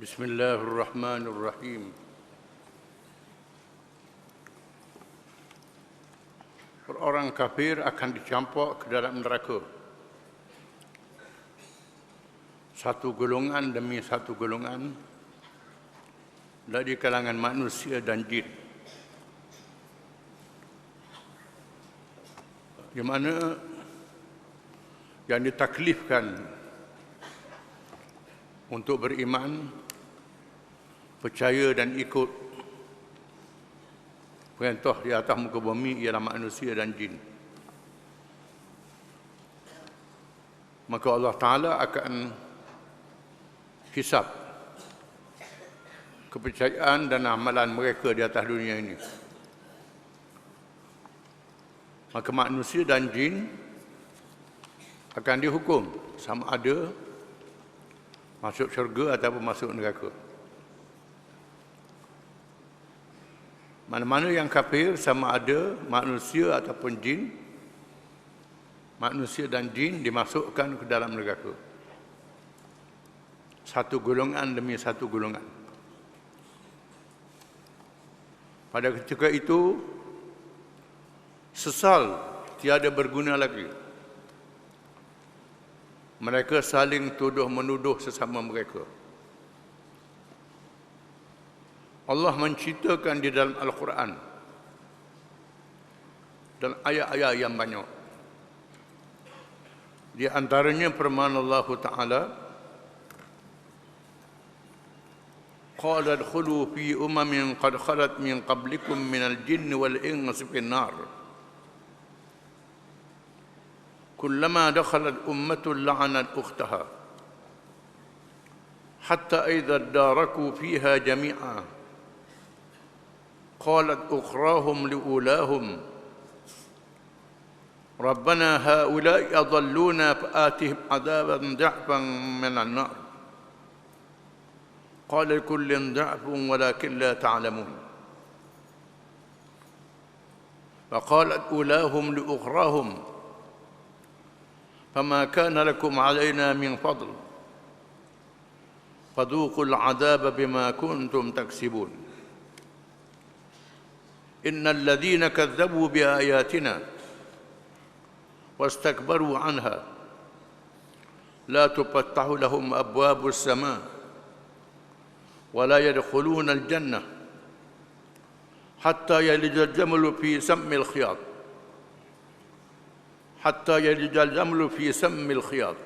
Bismillahirrahmanirrahim. Orang kafir akan dicampur ke dalam neraka. Satu golongan demi satu golongan dari kalangan manusia dan jin. Di mana yang ditaklifkan untuk beriman, percaya dan ikut perintah di atas muka bumi ialah manusia dan jin. Maka Allah Ta'ala akan hisab kepercayaan dan amalan mereka di atas dunia ini. Maka manusia dan jin akan dihukum sama ada masuk syurga ataupun masuk neraka. Mana-mana yang kafir sama ada manusia ataupun jin, manusia dan jin dimasukkan ke dalam neraka. Satu golongan demi satu golongan. Pada ketika itu, sesal tiada berguna lagi. Mereka saling tuduh-menuduh sesama mereka. Allah menceritakan di dalam Al-Quran dan ayat-ayat yang banyak. Di antaranya firman Allah Ta'ala, Qala adkhulu fi umamin qad khalat min qablikum minal jinni wal insi fin nar. Kullama dakhalat ummatun la'anat ukhtaha. Hatta idza daraku fiha jami'a. قالت أخراهم لأولاهم ربنا هؤلاء أضلونا فآتهم عذابا ضعفا من النار قال لكل ضعف ولكن لا تعلمون فقالت أولاهم لأخراهم فما كان لكم علينا من فضل فذوقوا العذاب بما كنتم تكسبون إن الذين كذبوا بآياتنا واستكبروا عنها لا تفتح لهم أبواب السماء ولا يدخلون الجنة حتى يلج الجمل في سم الخياط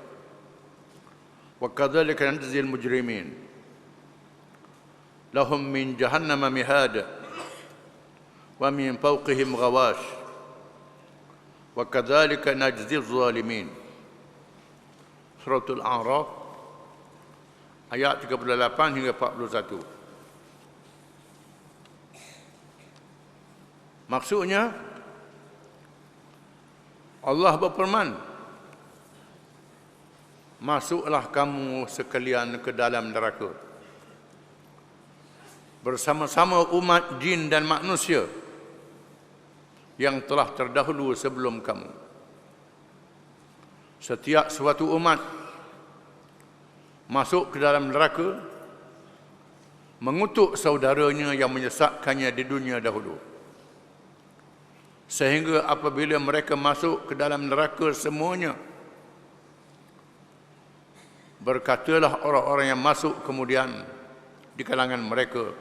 وكذلك نجزي المجرمين لهم من جهنم مهاد ومن فوقهم غواش وكذلك نجزي الظالمين. Surah Al-A'raf ayat 38 hingga 41. Maksudnya Allah berfirman, masuklah kamu sekalian ke dalam neraka bersama-sama umat jin dan manusia yang telah terdahulu sebelum kamu. Setiap suatu umat masuk ke dalam neraka mengutuk saudaranya yang menyesatkannya di dunia dahulu. Sehingga apabila mereka masuk ke dalam neraka semuanya, berkatalah orang-orang yang masuk kemudian di kalangan mereka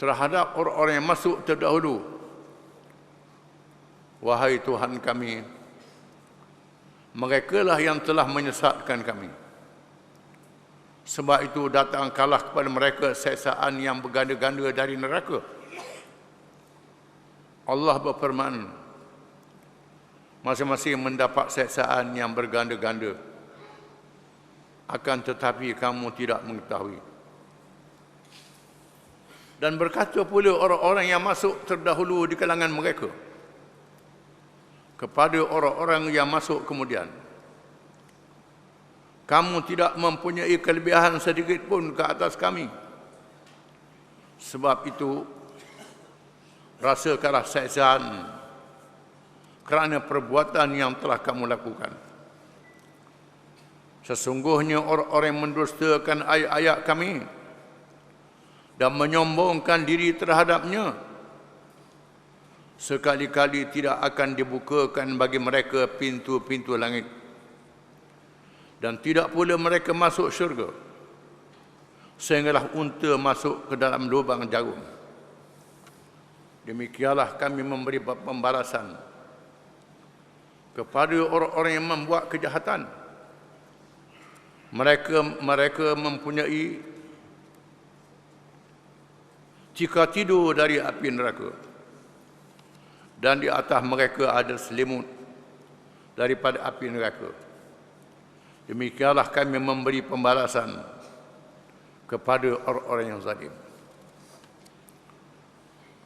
terhadap orang-orang yang masuk terdahulu, wahai Tuhan kami, merekalah yang telah menyesatkan kami. Sebab itu datangkanlah kepada mereka siksaan yang berganda-ganda dari neraka. Allah berfirman, masing-masing mendapat siksaan yang berganda-ganda, akan tetapi kamu tidak mengetahui. Dan berkata pula orang-orang yang masuk terdahulu di kalangan mereka kepada orang-orang yang masuk kemudian, kamu tidak mempunyai kelebihan sedikit pun ke atas kami. Sebab itu rasakanlah siksaan kerana perbuatan yang telah kamu lakukan. Sesungguhnya orang-orang yang mendustakan ayat-ayat kami dan menyombongkan diri terhadapnya, sekali-kali tidak akan dibukakan bagi mereka pintu-pintu langit, dan tidak pula mereka masuk syurga sehinggalah unta masuk ke dalam lubang jarum. Demikianlah kami memberi pembalasan kepada orang-orang yang membuat kejahatan. Mereka mempunyai jika tidur dari api neraka, dan di atas mereka ada selimut daripada api neraka. Demikianlah kami memberi pembalasan kepada orang-orang yang zalim.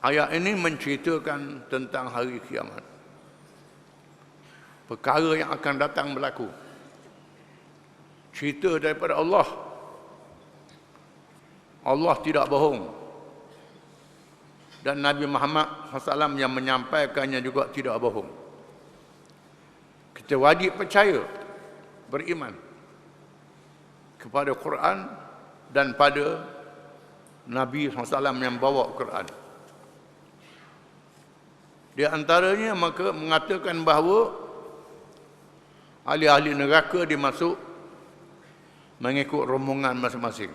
Ayat ini menceritakan tentang hari kiamat, perkara yang akan datang berlaku. Cerita daripada Allah. Allah tidak bohong, dan Nabi Muhammad SAW yang menyampaikannya juga tidak bohong. Kita wajib percaya, beriman kepada Quran dan pada Nabi SAW yang bawa Quran. Di antaranya maka mengatakan bahawa ahli-ahli neraka dimasuk mengikut rombongan masing-masing.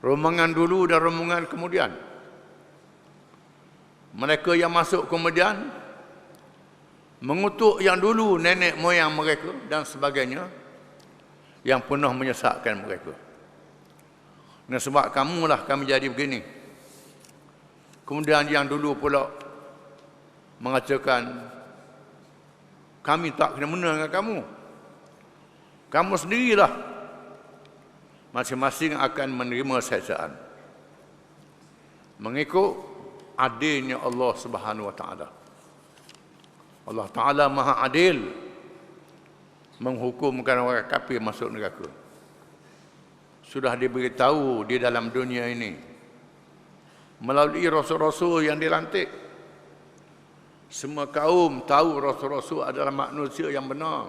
Rombongan dulu dan rombongan kemudian. Mereka yang masuk kemudian mengutuk yang dulu, nenek moyang mereka dan sebagainya, yang penuh menyesatkan mereka. Dan sebab kamulah kami jadi begini. Kemudian yang dulu pula mengatakan, kami tak kena-mena dengan kamu. Kamu sendirilah masing-masing akan menerima siksaan mengikut adilnya Allah Subhanahu wa taala. Allah Taala Maha Adil menghukumkan orang kafir masuk neraka. Sudah diberitahu di dalam dunia ini melalui rasul-rasul yang dilantik. Semua kaum tahu rasul-rasul adalah manusia yang benar,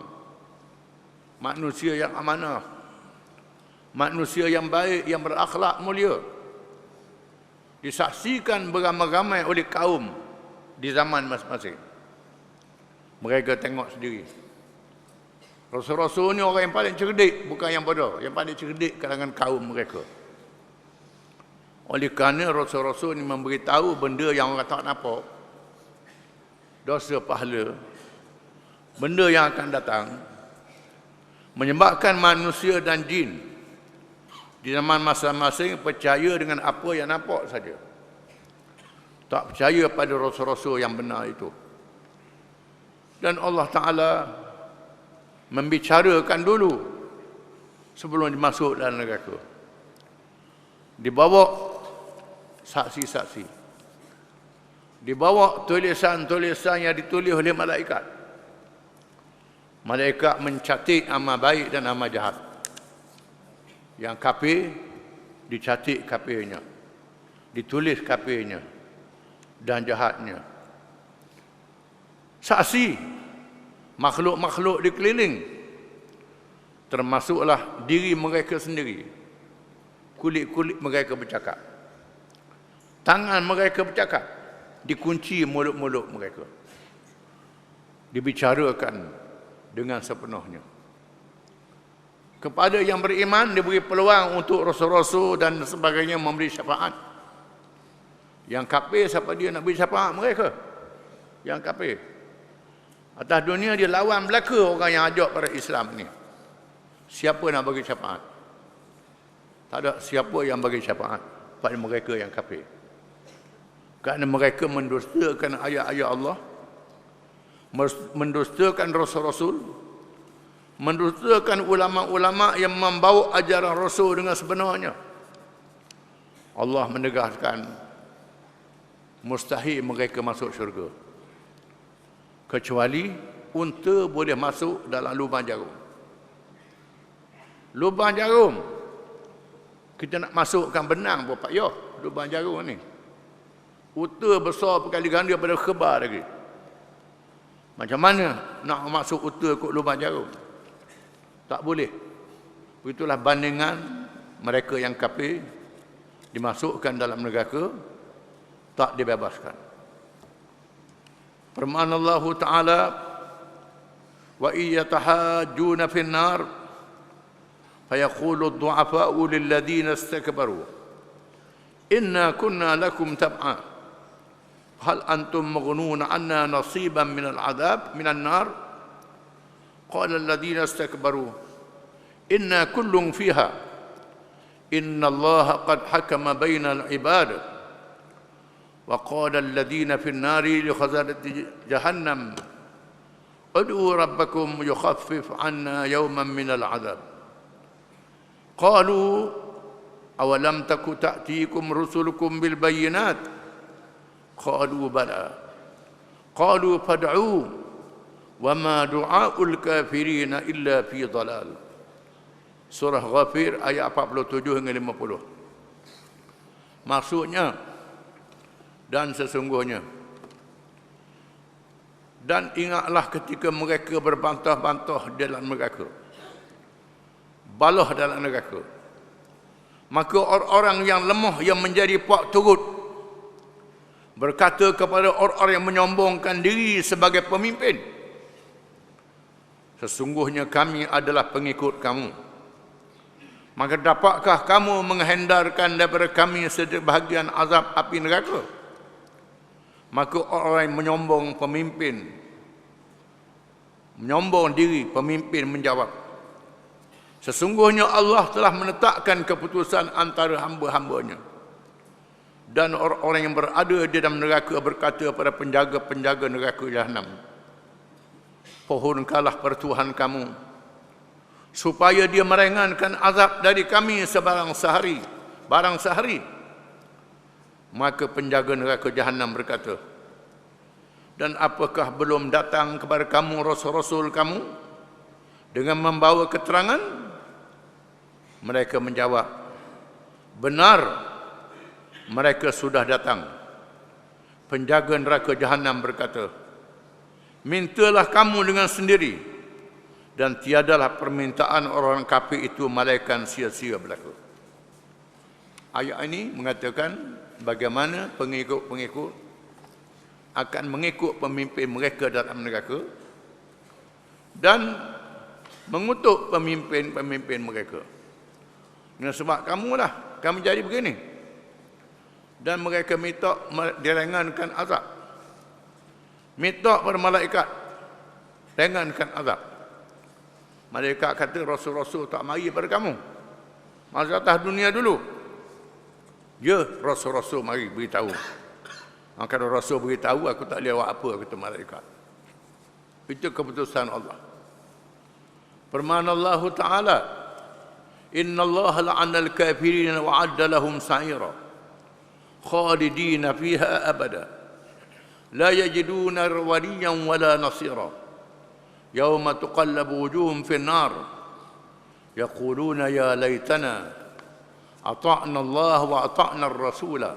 manusia yang amanah, manusia yang baik, yang berakhlak mulia. Disaksikan beramai-ramai oleh kaum di zaman masing-masing. Mereka tengok sendiri. Rasul-rasul ni orang yang paling cerdik, bukan yang bodoh. Yang paling cerdik kalangan kaum mereka. Oleh kerana rasul-rasul ni memberitahu benda yang orang tak nampak, dosa pahala, benda yang akan datang, menyebabkan manusia dan jin di zaman masing-masing percaya dengan apa yang nampak saja. Tak percaya pada rasul-rasul yang benar itu. Dan Allah Ta'ala membicarakan dulu sebelum dimasuk dalam neraka. Dibawa saksi-saksi, dibawa tulisan-tulisan yang ditulis oleh malaikat. Malaikat mencatat amal baik dan amal jahat. Yang kafir dicatat kafirnya, ditulis kafirnya dan jahatnya. Saksi makhluk-makhluk di keliling, termasuklah diri mereka sendiri. Kulit-kulit mereka bercakap, tangan mereka bercakap, dikunci mulut-mulut mereka, dibicarakan dengan sepenuhnya. Kepada yang beriman diberi peluang untuk rasul-rasul dan sebagainya memberi syafaat. Yang kafir, siapa dia nak beri syafaat mereka? Yang kafir. Atas dunia dia lawan belaka orang yang ajak pada Islam ni. Siapa nak bagi syafaat? Tak ada siapa yang bagi syafaat pada mereka yang kafir. Kerana mereka mendustakan ayat-ayat Allah, mendustakan rasul-rasul, mendustakan ulama-ulama yang membawa ajaran Rasul dengan sebenarnya. Allah menegaskan mustahil mereka masuk syurga kecuali unta boleh masuk dalam lubang jarum. Lubang jarum kita nak masukkan benang pun tak payah. Lubang jarum ni unta besar berkali ganda daripada khabar lagi. Macam mana nak masuk unta ke lubang jarum? Tak boleh. Itulah bandingan mereka yang kafir dimasukkan dalam neraka, tak dibebaskan. Firman Allah Ta'ala, wa iyyatahajjuna fin nar fayaqulu ad-du'afa'u lil ladzina istakbaru inna kunna lakum tab'a hal antum maghnuna 'anna nasiban min al-'adab min an-nar qala alladhina istakbaru inna kullun fiha inna Allaha qad hakama bainal 'ibad wa qala alladhina fin nari li khazanati jahannam ud'u rabbakum yukhaffif 'anna yawman min al-'adab qalu awalam taku ta'tikum rusulukum bil bayyinat qalu bala qalu fad'u wama du'aul kafirin illa fi dhalal. Surah Ghafir ayat 47 hingga 50. Maksudnya, dan sesungguhnya, dan ingatlah ketika mereka berbantah-bantah dalam neraka, balah dalam neraka, maka orang-orang yang lemah yang menjadi pak turut berkata kepada orang-orang yang menyombongkan diri sebagai pemimpin, sesungguhnya kami adalah pengikut kamu. Maka dapatkah kamu menghindarkan daripada kami sebahagian azab api neraka? Maka orang yang menyombong pemimpin, menyombong diri pemimpin menjawab, sesungguhnya Allah telah menetapkan keputusan antara hamba-hambanya. Dan orang-orang yang berada di dalam neraka berkata kepada penjaga-penjaga neraka Jahannam, pohonkanlah pertuhan kamu supaya dia meringankan azab dari kami barang sehari. Maka penjaga neraka Jahannam berkata, dan apakah belum datang kepada kamu rasul-rasul kamu dengan membawa keterangan? Mereka menjawab, benar, mereka sudah datang. Penjaga neraka Jahannam berkata, mintalah kamu dengan sendiri, dan tiadalah permintaan orang kafir itu malaikat sia-sia belaka. Ayat ini mengatakan bagaimana pengikut-pengikut akan mengikut pemimpin mereka dalam neraka dan mengutuk pemimpin-pemimpin mereka. Dengan sebab kamulah, kami jadi begini. Dan mereka minta diringankan azab. Minta kepada malaikat, ringankan azab. Malaikat kata, Rasul-Rasul tak mari pada kamu. Masa atas dunia dulu. Ya, Rasul-Rasul mari beritahu. Kalau Rasul beritahu, aku tak boleh buat apa, kata malaikat. Itu keputusan Allah. Firman Allah Ta'ala, inna Allah la'ana al-kafirin wa 'adda lahum sa'ira khalidina fiha abada la yajiduna waliyan wala nasira yauma tuqallabu wujuhum fin nar yaquluna ya laitana ata'na Allah wa ata'na ar-rasula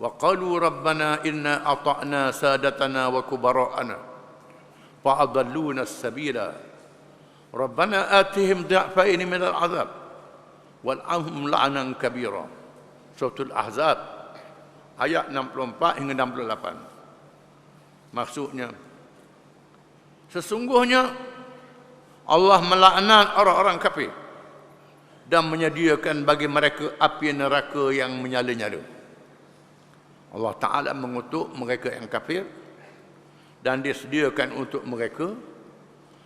wa qalu rabbana inna ata'na sadatana wa kubara'ana fa adalluna as-sabila rabbana atihim dha'fain min al-'adhab wal'anhum la'nan kabira. Suratul Ahzab ayat 64 hingga 68. Maksudnya, sesungguhnya Allah melaknat orang-orang kafir dan menyediakan bagi mereka api neraka yang menyala-nyala. Allah Ta'ala mengutuk mereka yang kafir dan disediakan untuk mereka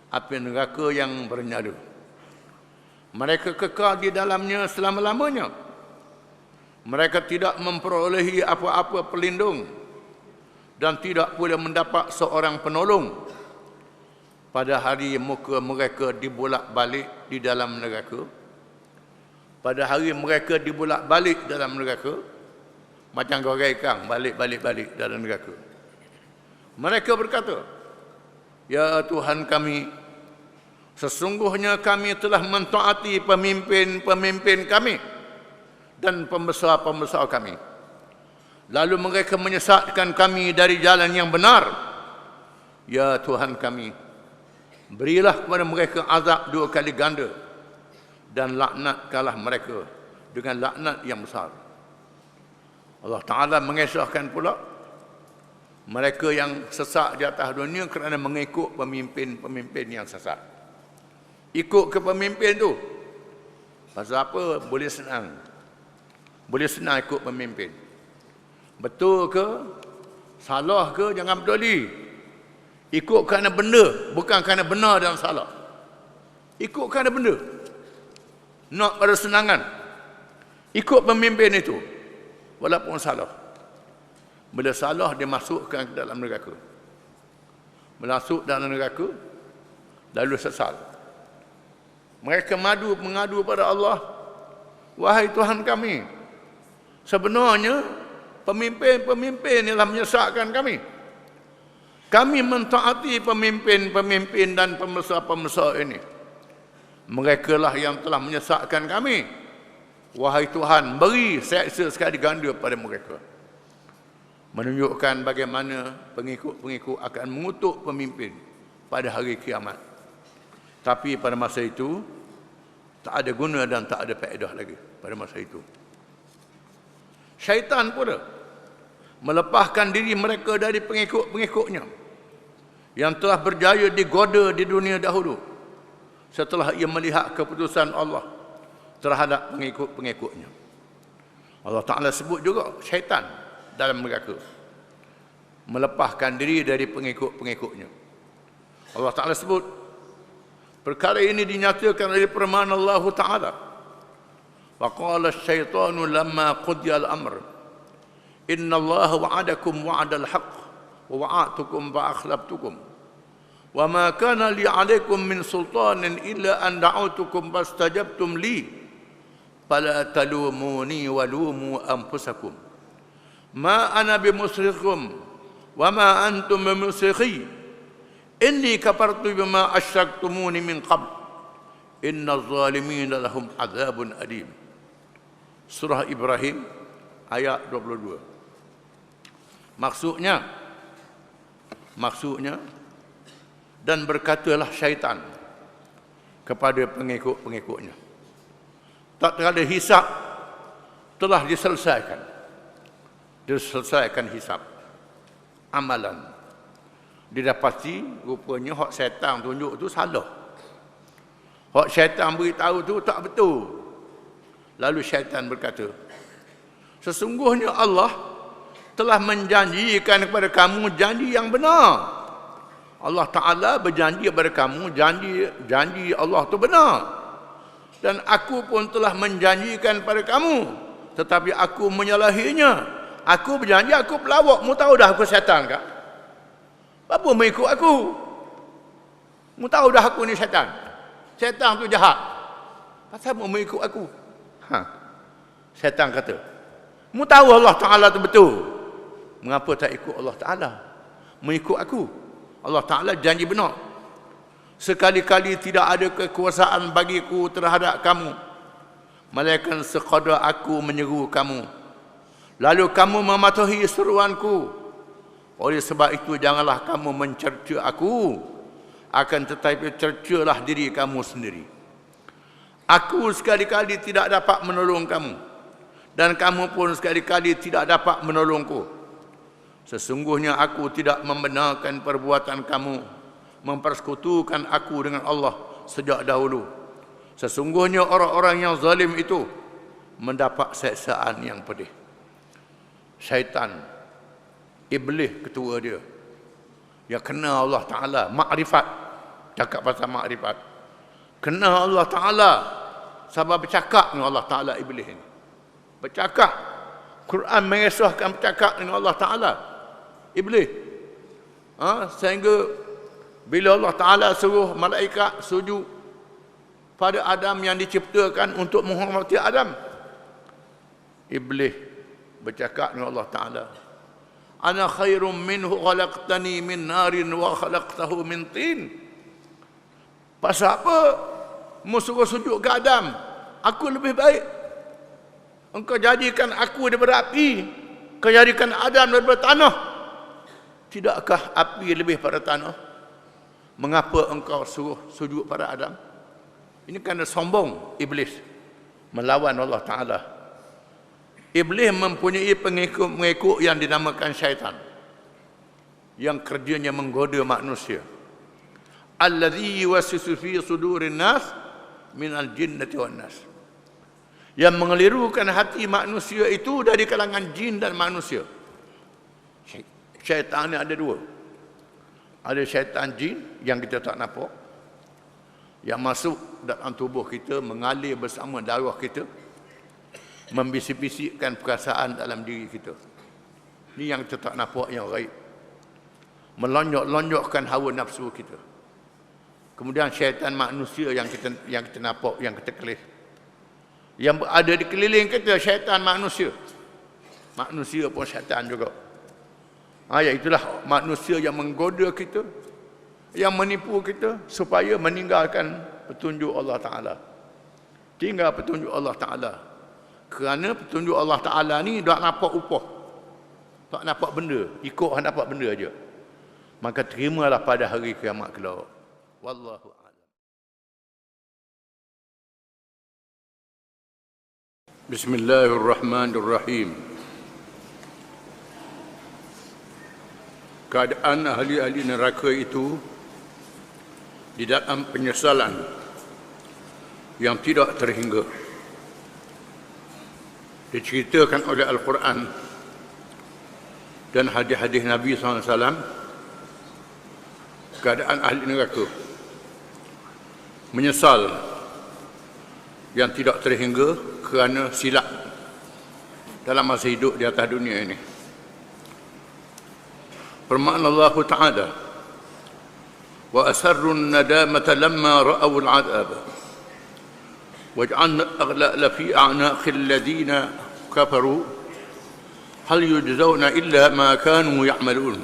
api neraka yang bernyala. Mereka kekal di dalamnya selama-lamanya. Mereka tidak memperolehi apa-apa pelindung dan tidak pula mendapat seorang penolong pada hari muka mereka dibolak-balik di dalam neraka. Pada hari mereka dibolak-balik dalam neraka, macam goreng balik-balik dalam neraka. Mereka berkata, ya Tuhan kami, sesungguhnya kami telah mentaati pemimpin-pemimpin kami dan pembesar-pembesar kami. Lalu mereka menyesatkan kami dari jalan yang benar. Ya Tuhan kami, Berilah kepada mereka azab 2 kali ganda dan laknatkanlah mereka dengan laknat yang besar. Allah Ta'ala mengisahkan pula mereka yang sesat di atas dunia kerana mengikut pemimpin-pemimpin yang sesat. Ikut ke pemimpin tu pasal apa? Boleh senang. Boleh senang ikut pemimpin. Betul ke? Salah ke? Jangan peduli. Ikut kerana benda, bukan kerana benar dan salah. Ikut kerana benda. Nak pada senangan. Ikut pemimpin itu walaupun salah. Bila salah, dia masukkan ke dalam neraka. Masuk dalam neraka, lalu sesal. Mereka mengadu pada Allah, wahai Tuhan kami, sebenarnya pemimpin-pemimpin ialah menyesatkan kami. Kami mentaati pemimpin-pemimpin dan pembesar-pembesar ini. Mereka lah yang telah menyesatkan kami. Wahai Tuhan, beri seksa sekali ganda pada mereka. Menunjukkan bagaimana pengikut-pengikut akan mengutuk pemimpin pada hari kiamat. Tapi pada masa itu tak ada guna dan tak ada faedah lagi pada masa itu. Syaitan pula melepaskan diri mereka dari pengikut-pengikutnya yang telah berjaya digoda di dunia dahulu setelah ia melihat keputusan Allah terhadap pengikut-pengikutnya. Allah Ta'ala sebut juga syaitan dalam neraka melepaskan diri dari pengikut-pengikutnya. Allah Ta'ala sebut perkara ini dinyatakan oleh firman Allah Ta'ala, wa qala asy-syaitanu lamma qudiya al-amr inna Allah wa'adakum wa'dal haqq wa wa'atukum fa akhlaftukum wa ma kana li 'alaikum min sultanin illa an da'awtukum fastajabtum li fala talumuni wa lumu anfusakum ma ana bimusrikhikum wa ma antum bimusrikhi inni kafartu bima asyraktumuni min qabl innaz zalimina lahum adzabun alim. Surah Ibrahim ayat 22. Maksudnya dan berkatalah syaitan kepada pengikut-pengikutnya, tak ada hisab telah diselesaikan hisab amalan. Didapati rupanya hak syaitan tunjuk tu salah, hak syaitan beritahu tu tak betul. Lalu syaitan berkata, sesungguhnya Allah telah menjanjikan kepada kamu janji yang benar. Allah Ta'ala berjanji kepada kamu, janji Allah tu benar. Dan aku pun telah menjanjikan pada kamu, tetapi aku menyalahinya. Aku berjanji, aku pelawak. Mu tahu dah aku syaitan kak? Apa mengikut aku? Mu tahu dah aku ni syaitan. Syaitan tu jahat. Pasal mu mengikut aku? Syaitan kata, mu tahu Allah Ta'ala tu betul. Mengapa tak ikut Allah Ta'ala? Mengikut aku. Allah Ta'ala janji benar. Sekali-kali tidak ada kekuasaan bagiku terhadap kamu, melainkan sekadar aku menyeru kamu, lalu kamu mematuhi seruanku. Oleh sebab itu janganlah kamu mencerca aku, akan tetapi cercalah diri kamu sendiri. Aku sekali-kali tidak dapat menolong kamu, dan kamu pun sekali-kali tidak dapat menolongku. Sesungguhnya aku tidak membenarkan perbuatan kamu mempersekutukan aku dengan Allah sejak dahulu. Sesungguhnya orang-orang yang zalim itu mendapat siksaan yang pedih. Syaitan, iblis ketua dia, yang kena Allah Ta'ala, makrifat, cakap pasal makrifat, kena Allah Ta'ala, sebab bercakap dengan Allah Ta'ala. Iblis ini bercakap, Quran mengisahkan bercakap dengan Allah Ta'ala. Iblis sehingga bila Allah Ta'ala suruh malaikat sujud pada Adam yang diciptakan untuk menghormati Adam, Iblis bercakap dengan Allah Ta'ala, ana khairum minhu khalaqtani min narin wa khalaqtahu min tin. Pasal apa mu suruh sujud ke Adam? Aku lebih baik. Engkau jadikan aku daripada api, kau jadikan Adam daripada tanah. Tidakkah api lebih pada tanah? mengapa engkau suruh sujud pada Adam? Ini kerana sombong iblis melawan Allah Ta'ala. Iblis mempunyai pengikut-pengikut yang dinamakan syaitan, yang kerjanya menggoda manusia. Allazi yuwaswisu fi sudurin nas minal jinnati wan nas. Yang mengelirukan hati manusia itu dari kalangan jin dan manusia. Syaitan ni ada dua. Ada syaitan jin yang kita tak nampak, yang masuk dalam tubuh kita, mengalir bersama darah kita, membisik-bisikkan perasaan dalam diri kita. Ini yang kita tak nampak, yang gaib. Melonjak-lonjakkan hawa nafsu kita. Kemudian syaitan manusia yang kita nampak, yang kita kelih. Yang ada di keliling kita, syaitan manusia. Manusia pun syaitan juga. Itulah manusia yang menggoda kita, yang menipu kita supaya meninggalkan petunjuk Allah Ta'ala. Tinggal petunjuk Allah Ta'ala. Kerana petunjuk Allah Ta'ala ni tak nampak upah, tak nampak benda, ikut tak nampak benda aja. Maka terimalah pada hari kiamat kelak. Wallahu a'lam. Bismillahirrahmanirrahim. Keadaan ahli-ahli neraka itu di dalam penyesalan yang tidak terhingga. Diceritakan oleh Al-Quran dan hadis-hadis Nabi SAW keadaan ahli neraka menyesal yang tidak terhingga kerana silap dalam masa hidup di atas dunia ini. Firman Allah Ta'ala, wa asarru an-nadamata lamma ra'aw al-'adab waj'alna aghlala fi a'naqi alladhina kafaru hal yujzauna illa ma kanu ya'malun.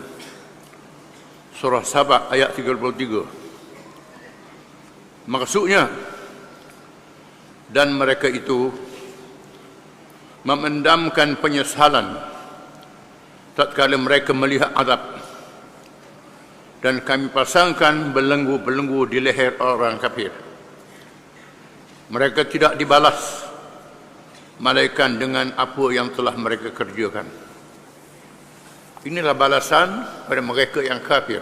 Surah Sabah ayat 33. Maksudnya, dan mereka itu memendamkan penyesalan tatkala mereka melihat azab, dan kami pasangkan belenggu-belenggu di leher orang kafir. Mereka tidak dibalas malaikat dengan apa yang telah mereka kerjakan. Inilah balasan pada mereka yang kafir.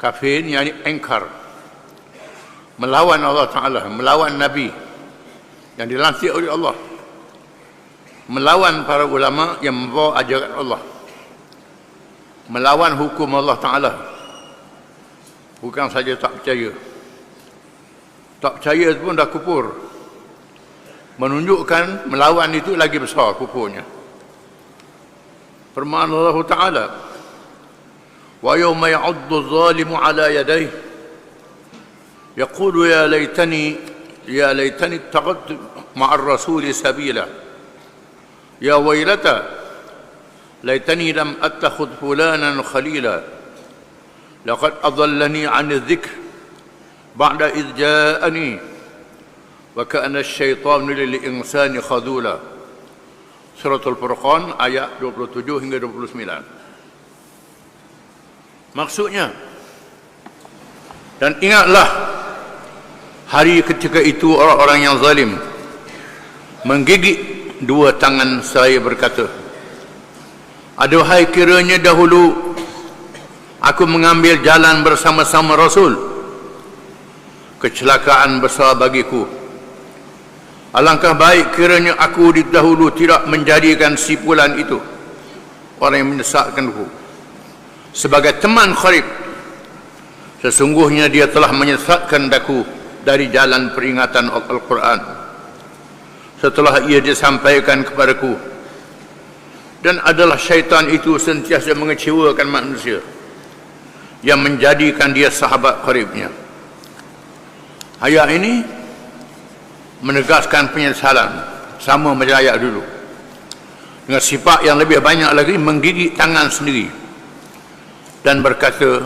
Kafir yakni engkar, melawan Allah Ta'ala, melawan Nabi yang dilantik oleh Allah, melawan para ulama yang membawa ajaran Allah, melawan hukum Allah Ta'ala. Bukan saja tak percaya, tak percaya pun dah kufur. Menunjukkan melawan itu lagi besar kufurnya. Firman Allah Ta'ala, wa yawma ya'uddu adh-dhalimu ala yadayhi yaqulu ya laytani ittakhadhtu ma'a ar-rasuli sabila ya waylata laytani lam attakhidh fulanan khalila laqad adallani 'ani adh-dhikr ba'da idh ja'ani wa kana asy-syaitanu lil-insani khadula. Suratul Furqan ayat 27 hingga 29. Maksudnya, dan ingatlah hari ketika itu orang-orang yang zalim menggigit dua tangan saya berkata, aduhai kiranya dahulu aku mengambil jalan bersama-sama Rasul, kecelakaan besar bagiku. Alangkah baik kiranya aku dahulu tidak menjadikan sipulan itu, orang yang menyesatkanku, sebagai teman kharib. Sesungguhnya dia telah menyesatkan daku dari jalan peringatan Al-Quran setelah ia disampaikan kepadaku, dan adalah syaitan itu sentiasa mengecewakan manusia yang menjadikan dia sahabat kharibnya. Ayat ini menegaskan penyesalan sama macam ayat dulu, dengan sifat yang lebih banyak lagi, menggigit tangan sendiri dan berkata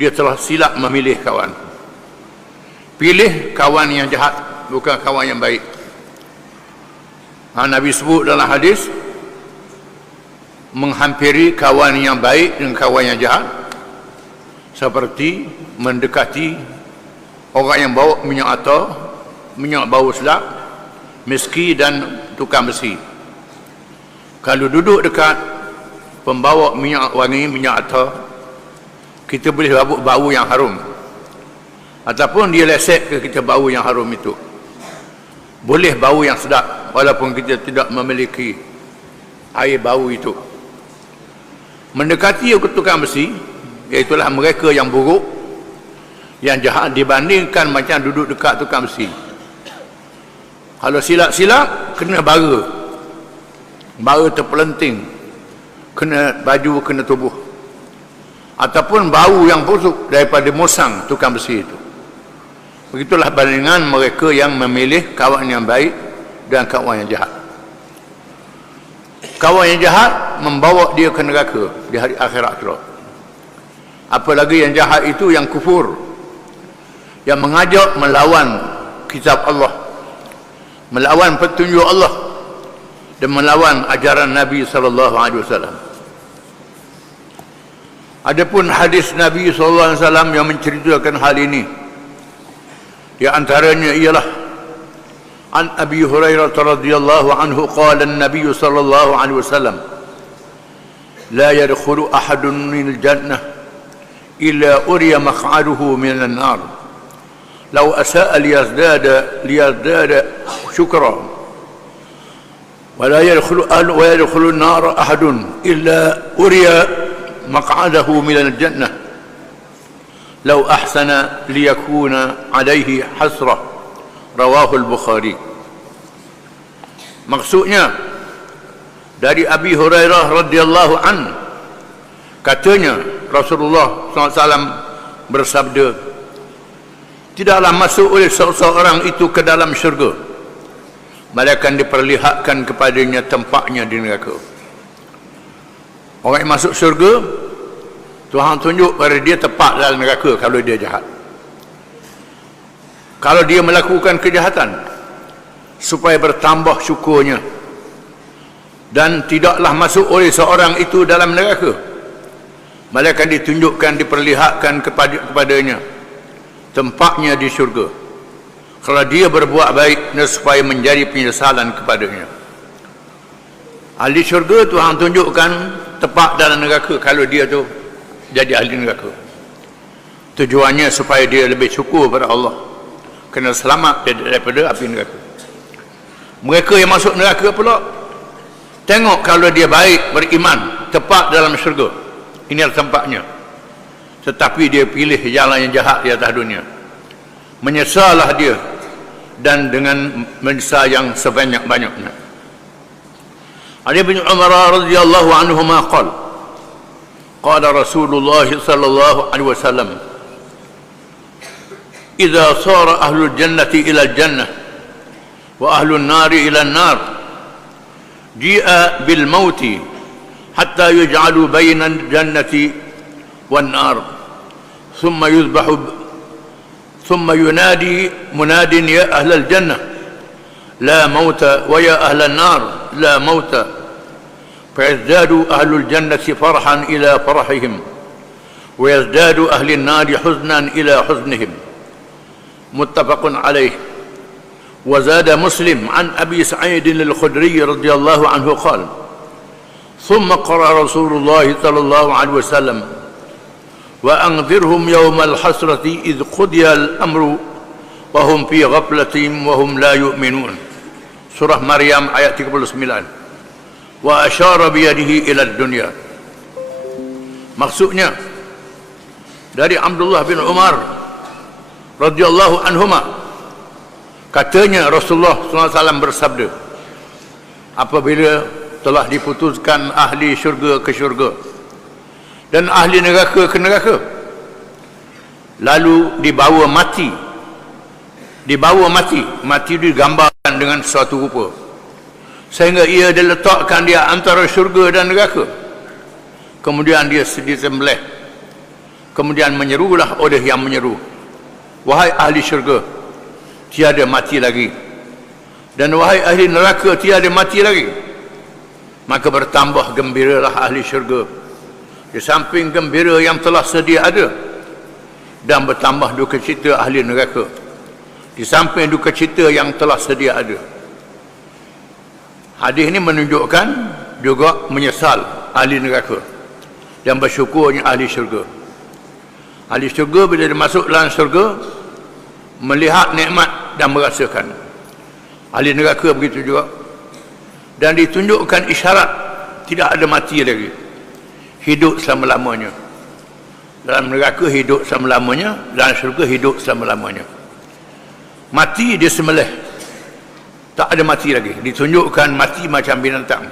dia telah silap memilih kawan. Pilih kawan yang jahat, bukan kawan yang baik. Nabi sebut dalam hadis, menghampiri kawan yang baik dengan kawan yang jahat seperti mendekati orang yang bawa minyak atar, minyak bau sedap, miski dan tukang besi. Kalau duduk dekat pembawa minyak wangi, minyak atar, kita boleh bau yang harum. Ataupun dia lesek ke kita bau yang harum itu. Boleh bau yang sedap walaupun kita tidak memiliki air bau itu. Mendekati tukang besi, iaitulah mereka yang buruk, yang jahat dibandingkan macam duduk dekat tukang besi. Kalau silap-silap, kena bara terpelenting, kena baju, kena tubuh. Ataupun bau yang busuk daripada musang tukang besi itu. Begitulah bandingan mereka yang memilih kawan yang baik dan kawan yang jahat. Kawan yang jahat membawa dia ke neraka di hari akhirat kelak. Apalagi yang jahat itu yang kufur, yang mengajak melawan kitab Allah, melawan petunjuk Allah dan melawan ajaran Nabi sallallahu alaihi wasallam. Adapun hadis Nabi sallallahu alaihi wasallam yang menceritakan hal ini, di antaranya ialah an Abi Hurairah radhiyallahu anhu qala an-nabiy sallallahu alaihi wasallam la yadkhulu ahadun min al-jannah illa uriya maq'aduhu min an-nar law asa'a liyazdada shukra wa la yadkhulu an-nar ahadun illa uriya maq'adahu min al-jannah law ahsana liyakuna alaihi hasrah. Rawahul Bukhari. Maksudnya dari Abi Hurairah radhiyallahu an, katanya Rasulullah SAW bersabda, tidaklah masuk oleh seseorang itu ke dalam syurga melainkan diperlihatkan kepadanya tempatnya di neraka. Orang yang masuk syurga, Tuhan tunjuk pada dia tempat dalam neraka kalau dia jahat. Kalau dia melakukan kejahatan, supaya bertambah syukurnya, dan tidaklah masuk oleh seorang itu dalam neraka melainkan ditunjukkan, diperlihatkan kepadanya tempatnya di syurga kalau dia berbuat baik, dan supaya menjadi penyesalan kepadanya. Ahli syurga Tuhan tunjukkan tempat dalam neraka kalau dia tu jadi ahli neraka. Tujuannya supaya dia lebih syukur pada Allah, kena selamat daripada api neraka. Mereka yang masuk neraka pula, tengok kalau dia baik, beriman, tepat dalam syurga, inilah tempatnya. Tetapi dia pilih jalan yang jahat di atas dunia, menyesallah dia, dan dengan menyesal yang sebanyak-banyaknya. Ali bin Umar radhiyallahu anhuma qala qala Rasulullah sallallahu alaihi wasallam idza sara ahlul jannati ila al-jannah wa ahlun nari ila an-nar ji'a bil mauti hatta yuj'alu bayna al-jannati wan-nar thumma yuzbahu thumma yunadi munadin ya ahlal jannah la mauta wa ya ahlan nar la mauta فيزداد أهل الجنة فرحا إلى فرحهم ويزداد أهل النار حزنا إلى حزنهم متفق عليه. وزاد مسلم عن أبي سعيد الخدري رضي الله عنه قال ثم قرأ رسول الله صلى الله عليه وسلم وأنذرهم يوم الحسرة إذ قضي الأمر وهم في غفلة وهم لا يؤمنون. Surah Maryam ayat 39. Wa asyara biyadihi ila dunya. Maksudnya dari Abdullah bin Umar radhiyallahu anhuma, katanya Rasulullah SAW bersabda, apabila telah diputuskan ahli syurga ke syurga dan ahli neraka ke neraka, lalu dibawa mati, mati digambarkan dengan suatu rupa sehingga ia diletakkan dia antara syurga dan neraka. Kemudian dia disembelih, kemudian menyerulah oleh yang menyeru, wahai ahli syurga, tiada mati lagi, dan wahai ahli neraka, tiada mati lagi. Maka bertambah gembiralah ahli syurga, di samping gembira yang telah sedia ada, dan bertambah duka cita ahli neraka di samping duka cita yang telah sedia ada. Hadis ini menunjukkan juga menyesal ahli neraka dan bersyukurnya ahli syurga. Ahli syurga bila dia masuk dalam syurga melihat nikmat dan merasakan. Ahli neraka begitu juga. Dan ditunjukkan isyarat tidak ada mati lagi, hidup selama-lamanya. Dalam neraka hidup selama-lamanya, dalam syurga hidup selama-lamanya. Mati dia sembelih, tak ada mati lagi. Ditunjukkan mati macam binatang.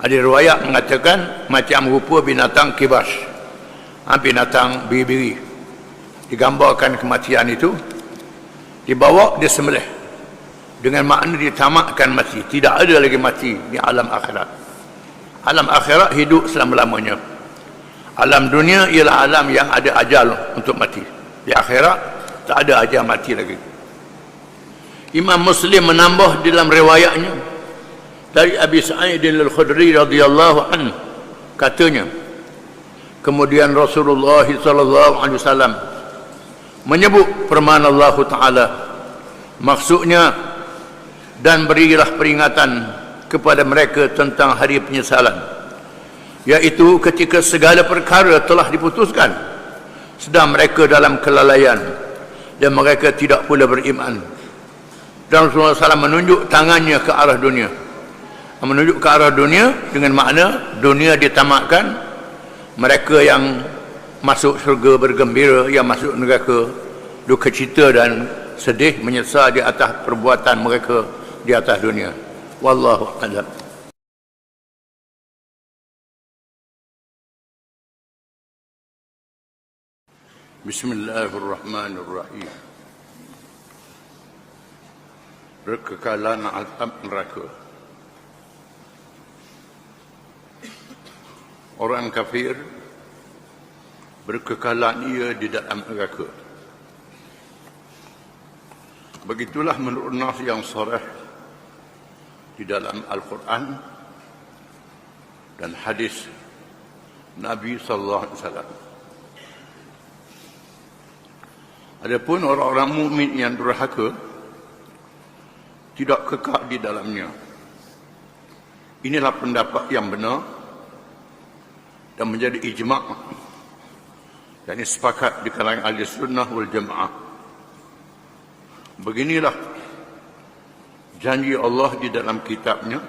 Ada riwayat mengatakan macam rupa binatang kibas, binatang biri-biri. Digambarkan kematian itu, dibawa dia sembelih dengan makna ditamakkan mati. Tidak ada lagi mati di alam akhirat. Alam akhirat hidup selama-lamanya. Alam dunia ialah alam yang ada ajal untuk mati. Di akhirat tak ada ajal mati lagi. Imam Muslim menambah dalam riwayatnya dari Abi Sa'id al-Khudri radhiyallahu anhu, katanya kemudian Rasulullah sallallahu alaihi wasallam menyebut firman Allah Taala, maksudnya, dan berilah peringatan kepada mereka tentang hari penyesalan, yaitu ketika segala perkara telah diputuskan sedang mereka dalam kelalaian dan mereka tidak pula beriman. Dan Rasulullah SAW menunjuk tangannya ke arah dunia. Menunjuk ke arah dunia dengan makna dunia ditamakkan, mereka yang masuk syurga bergembira, yang masuk neraka duka cita dan sedih menyesal di atas perbuatan mereka di atas dunia. Wallahu a'lam. Bismillahirrahmanirrahim. Berkekalan azab neraka. Orang kafir berkekalan ia di dalam neraka. Begitulah menurut nas yang sharih di dalam Al-Quran dan hadis Nabi sallallahu alaihi wasallam. Adapun orang-orang mukmin yang durhaka tidak kekal di dalamnya. Inilah pendapat yang benar dan menjadi ijma', dan sepakat di kalangan ahli sunnah wal jamaah. Beginilah janji Allah di dalam kitabnya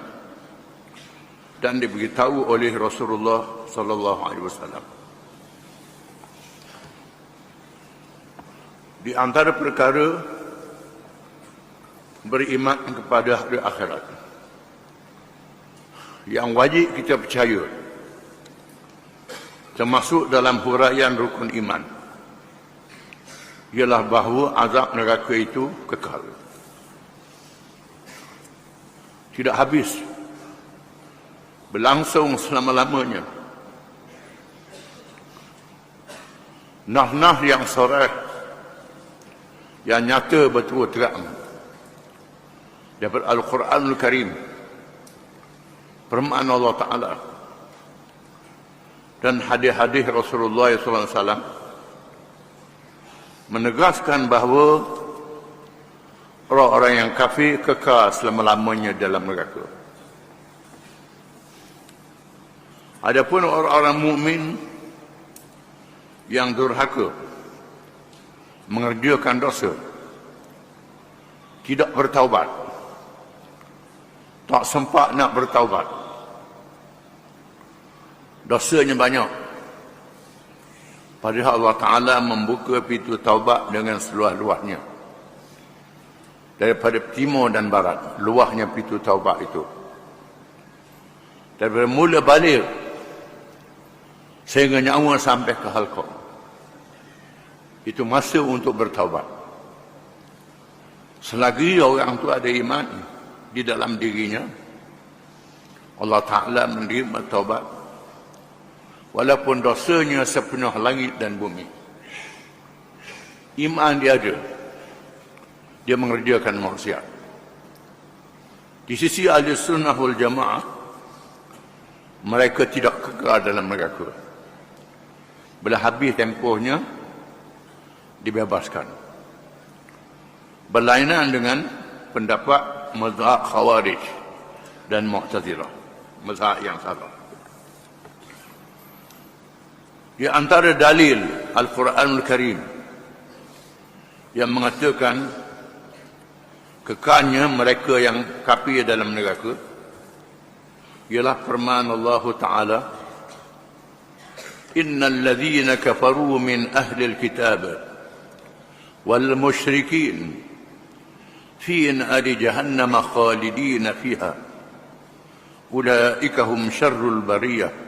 dan diberitahu oleh Rasulullah sallallahu alaihi wasallam. Di antara perkara beriman kepada hari akhirat yang wajib kita percaya, termasuk dalam huraian rukun iman, ialah bahawa azab neraka itu kekal, tidak habis, berlangsung selama-lamanya. Nah yang sharih, yang nyata betul terang daripada Al-Quranul Karim, firman Allah Ta'ala dan hadis-hadis Rasulullah SAW menegaskan bahawa orang-orang yang kafir kekal selama-lamanya dalam neraka. Adapun orang-orang mukmin yang durhaka, mengerjakan dosa, tidak bertaubat, tak sempat nak bertaubat, dosanya banyak, padahal Allah Ta'ala membuka pintu taubat dengan seluas-luasnya, daripada timur dan barat, luahnya pintu taubat itu, daripada mula balik sehingga nyawa sampai ke halqah. Itu masa untuk bertaubat. Selagi orang itu ada iman di dalam dirinya, Allah Ta'ala menerima taubat walaupun dosanya sepenuh langit dan bumi. Iman dia ada, dia mengerjakan maksiat. Di sisi ahli sunnah wal jamaah, mereka tidak kekal dalam neraka. Bila habis tempohnya, dibebaskan. Berlainan dengan pendapat mazhab Khawarij dan Mu'tazilah, mazhab yang salah. Di antara dalil Al-Quranul Karim yang mengatakan kekalnya mereka yang kafir dalam neraka ialah firman Allah Ta'ala, innal ladzina kafaru min ahli al-kitab wal musyrikin fi nari jahannam khalidina fiha ulaika hum syarrul bariyah.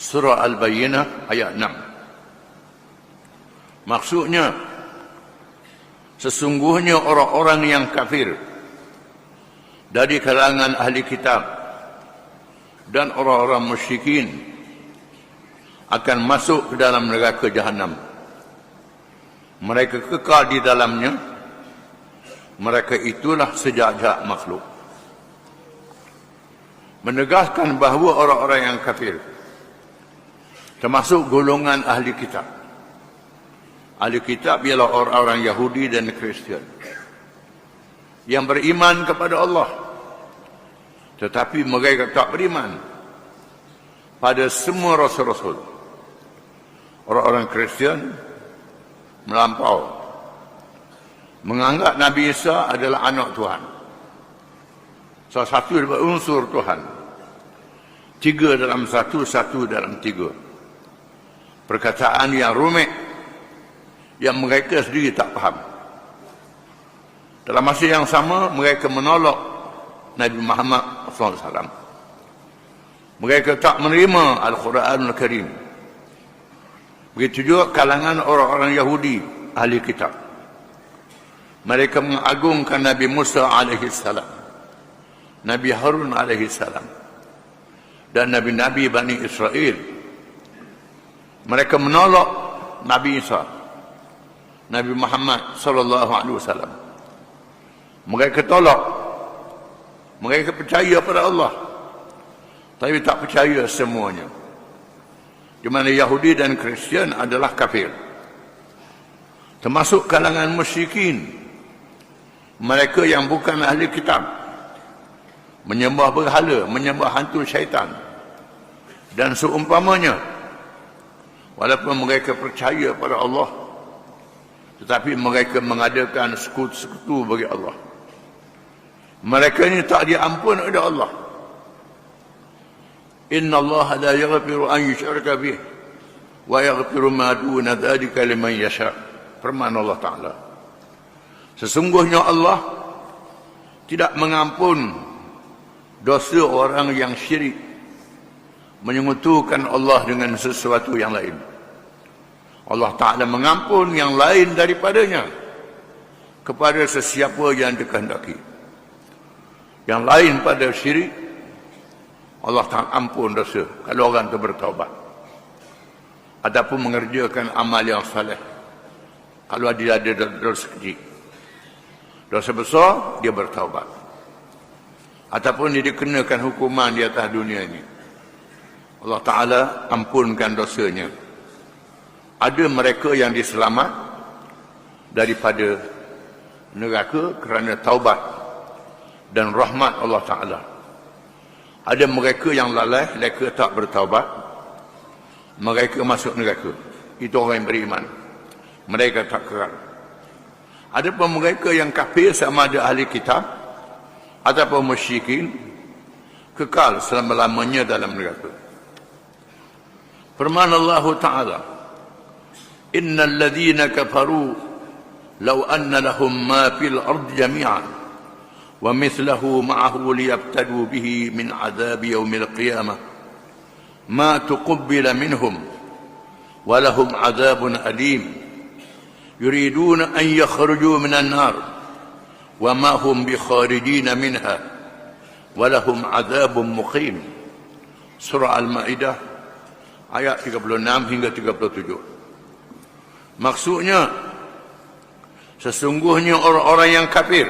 Surah Al-Bayyinah ayat 6. Maksudnya, sesungguhnya orang-orang yang kafir dari kalangan ahli kitab dan orang-orang musyrikin akan masuk ke dalam neraka jahanam. Mereka kekal di dalamnya. Mereka itulah sejahat makhluk. Menegaskan bahawa orang-orang yang kafir termasuk golongan ahli kitab. Ahli kitab ialah orang-orang Yahudi dan Kristian yang beriman kepada Allah, tetapi mereka tak beriman pada semua rasul-rasul. Orang-orang Kristian melampau menganggap Nabi Isa adalah anak Tuhan, salah satu daripada unsur Tuhan. 3 dalam 1, 1 dalam 3. Perkataan yang rumit yang mereka sendiri tak faham. Dalam masa yang sama, mereka menolak Nabi Muhammad SAW. Mereka tak menerima Al-Quranul Karim. Begitu juga kalangan orang-orang Yahudi, ahli kitab. Mereka mengagungkan Nabi Musa AS, Nabi Harun AS, dan Nabi-Nabi Bani Israel. Mereka menolak Nabi Isa, Nabi Muhammad SAW. Mereka tolak. Mereka percaya pada Allah, tapi tak percaya semuanya. Di mana Yahudi dan Kristian adalah kafir. Termasuk kalangan musyrikin, mereka yang bukan ahli kitab, menyembah berhala, menyembah hantu syaitan dan seumpamanya. Walaupun mereka percaya pada Allah, tetapi mereka mengadakan sekutu bagi Allah. Mereka ini tak diampun oleh Allah. Inna Allah la yaghfiru an yushraka bih wa yaghfiru ma duna dzalika liman yasha. Firman Allah Ta'ala, sesungguhnya Allah tidak mengampun dosa orang yang syirik, menyekutukan Allah dengan sesuatu yang lain. Allah Ta'ala mengampun yang lain daripadanya kepada sesiapa yang dikehendaki. Yang lain pada syirik, Allah Ta'ala ampun dosa kalau orang itu bertaubat. Adapun mengerjakan amal yang saleh, kalau dia ada dosa kecil, dosa besar, dia bertaubat. Ataupun dia dikenakan hukuman di atas dunia ini, Allah Ta'ala ampunkan dosanya. Ada mereka yang diselamat daripada neraka kerana taubat dan rahmat Allah Ta'ala. Ada mereka yang lalai, mereka tak bertaubat, mereka masuk neraka. Itu orang yang beriman, mereka tak kekal. Ada pun mereka yang kafir, sama ada ahli kitab ataupun musyrikin, kekal selama-lamanya dalam neraka. Firman Allah Ta'ala, innal ladzina kafaru law anna lahum ma fil ardi jami'an wa mithluhu ma'ahu liyabtadu bihi min 'adzabi yaumil qiyamah ma tuqabbala minhum wa lahum 'adzabun alim yuriduna an yakhruju minan nar wa ma hum bikharijin minha wa lahum 'adzabun muqim. Surah Al-Maidah ayat 36 hingga 37. Maksudnya, sesungguhnya orang-orang yang kafir,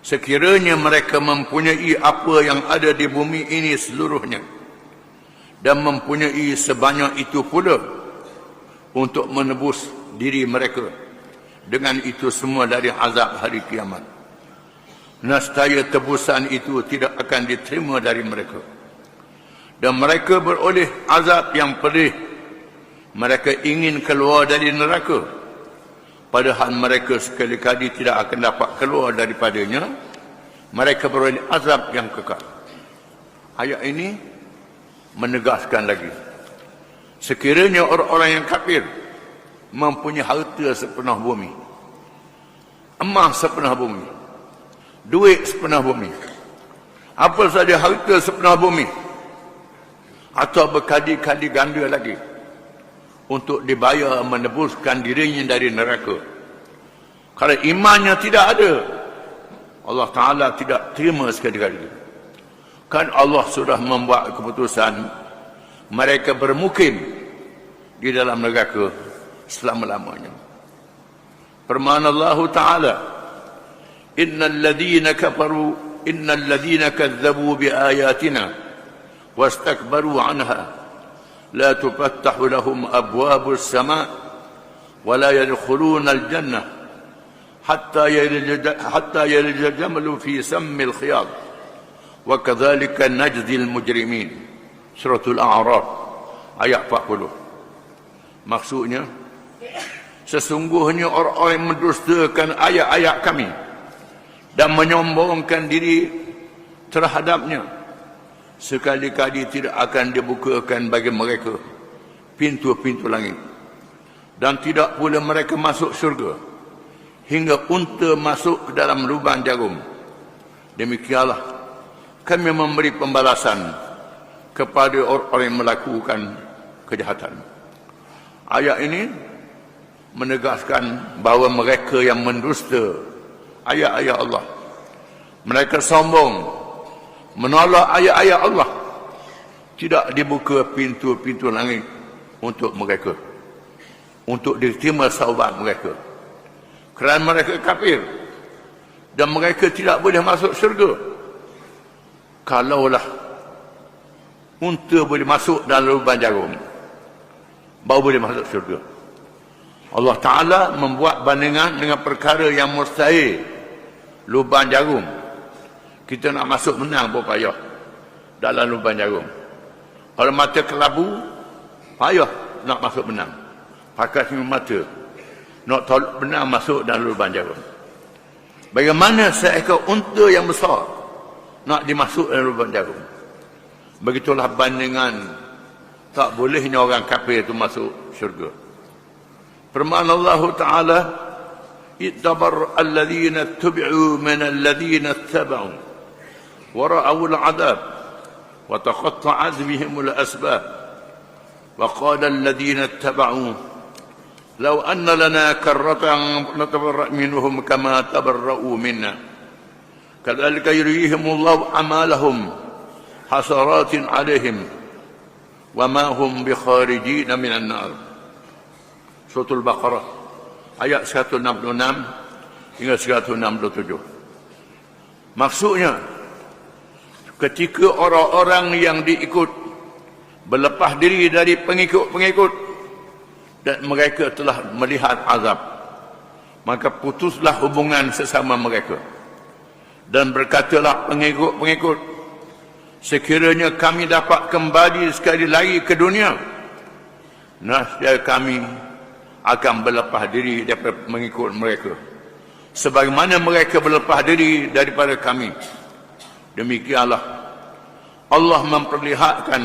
sekiranya mereka mempunyai apa yang ada di bumi ini seluruhnya, dan mempunyai sebanyak itu pula untuk menebus diri mereka dengan itu semua dari azab hari kiamat. Nescaya tebusan itu tidak akan diterima dari mereka, dan mereka beroleh azab yang pedih. Mereka ingin keluar dari neraka, padahal mereka sekali-kali tidak akan dapat keluar daripadanya. Mereka beroleh azab yang kekal. Ayat ini menegaskan lagi, sekiranya orang-orang yang kafir mempunyai harta sepenuh bumi, emas sepenuh bumi, duit sepenuh bumi, apa saja harta sepenuh bumi, atau berkali-kali ganda lagi untuk dibayar menebuskan dirinya dari neraka, kalau imannya tidak ada, Allah Ta'ala tidak terima sekali-kali. Kan Allah sudah membuat keputusan mereka bermukim di dalam neraka selama-lamanya. Firman Allah Ta'ala, innal ladhina kadzabu bi ayatina wastakbaru anha la tufattahu lahum abwabus sama' wa la yadkhuluna al-jannah hatta yalija jamalu fi sammil khiyat wa kadzalika najzil mujrimin. Suratul A'raf ayat 40. Maksudnya, sesungguhnya orang-orang yang mendustakan ayat-ayat kami dan menyombongkan diri terhadapnya, sekali-kali tidak akan dibukakan bagi mereka pintu-pintu langit, dan tidak pula mereka masuk syurga hingga unta masuk ke dalam lubang jarum. Demikianlah kami memberi pembalasan kepada orang-orang yang melakukan kejahatan. Ayat ini menegaskan bahawa mereka yang mendusta ayat-ayat Allah, mereka sombong, menolak ayat-ayat Allah, tidak dibuka pintu-pintu langit untuk mereka, untuk diterima taubat mereka, kerana mereka kafir dan mereka tidak boleh masuk syurga. Kalaulah unta boleh masuk dalam lubang jarum, baru boleh masuk syurga. Allah Ta'ala membuat bandingan dengan perkara yang mustahil. Lubang jarum, kita nak masuk menang pun payah dalam lubang jarum. Kalau mata kelabu, payah nak masuk menang, pakai semua mata nak tolak benang masuk dalam lubang jarum. Bagaimana seekor unta yang besar nak dimasuk dalam lubang jarum? Begitulah bandingan tak bolehnya orang kafir itu masuk syurga. Firman Allah Ta'ala, ittabar alladhina tubi'u min alladhina ittaba'u wa ra'aw al'adab wa taqatta'at bihim al-asbab wa qala alladhina ittaba'u law anna lana karratan natabarra' minhum kama tabarra'u minna kadzalika yurihimullahu amalahum hasaratin 'alaihim wa ma hum bikharijin minan nar. Suratul Baqarah ayat 166 hingga 167. Maksudnya, ketika orang-orang yang diikut berlepas diri dari pengikut-pengikut dan mereka telah melihat azab, maka putuslah hubungan sesama mereka dan berkatalah pengikut-pengikut, sekiranya kami dapat kembali sekali lagi ke dunia, nescaya kami akan berlepas diri daripada mengikut mereka, sebagaimana mereka berlepas diri daripada kami. Demikianlah Allah memperlihatkan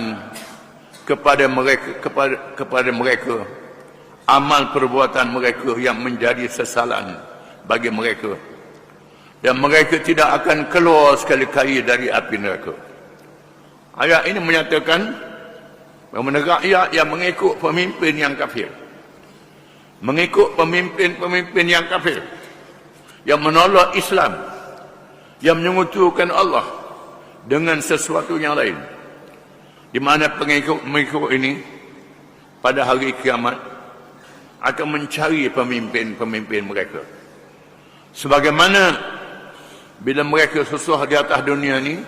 kepada mereka amal perbuatan mereka yang menjadi sesalan bagi mereka, dan mereka tidak akan keluar sekali-kali dari api neraka. Ayat ini menyatakan bahawa rakyat yang mengikut pemimpin yang kafir, mengikut pemimpin-pemimpin yang kafir, yang menolak Islam, yang menyekutukan Allah dengan sesuatu yang lain, di mana pengikut-pengikut ini pada hari kiamat akan mencari pemimpin-pemimpin mereka. Sebagaimana bila mereka susah di atas dunia ini,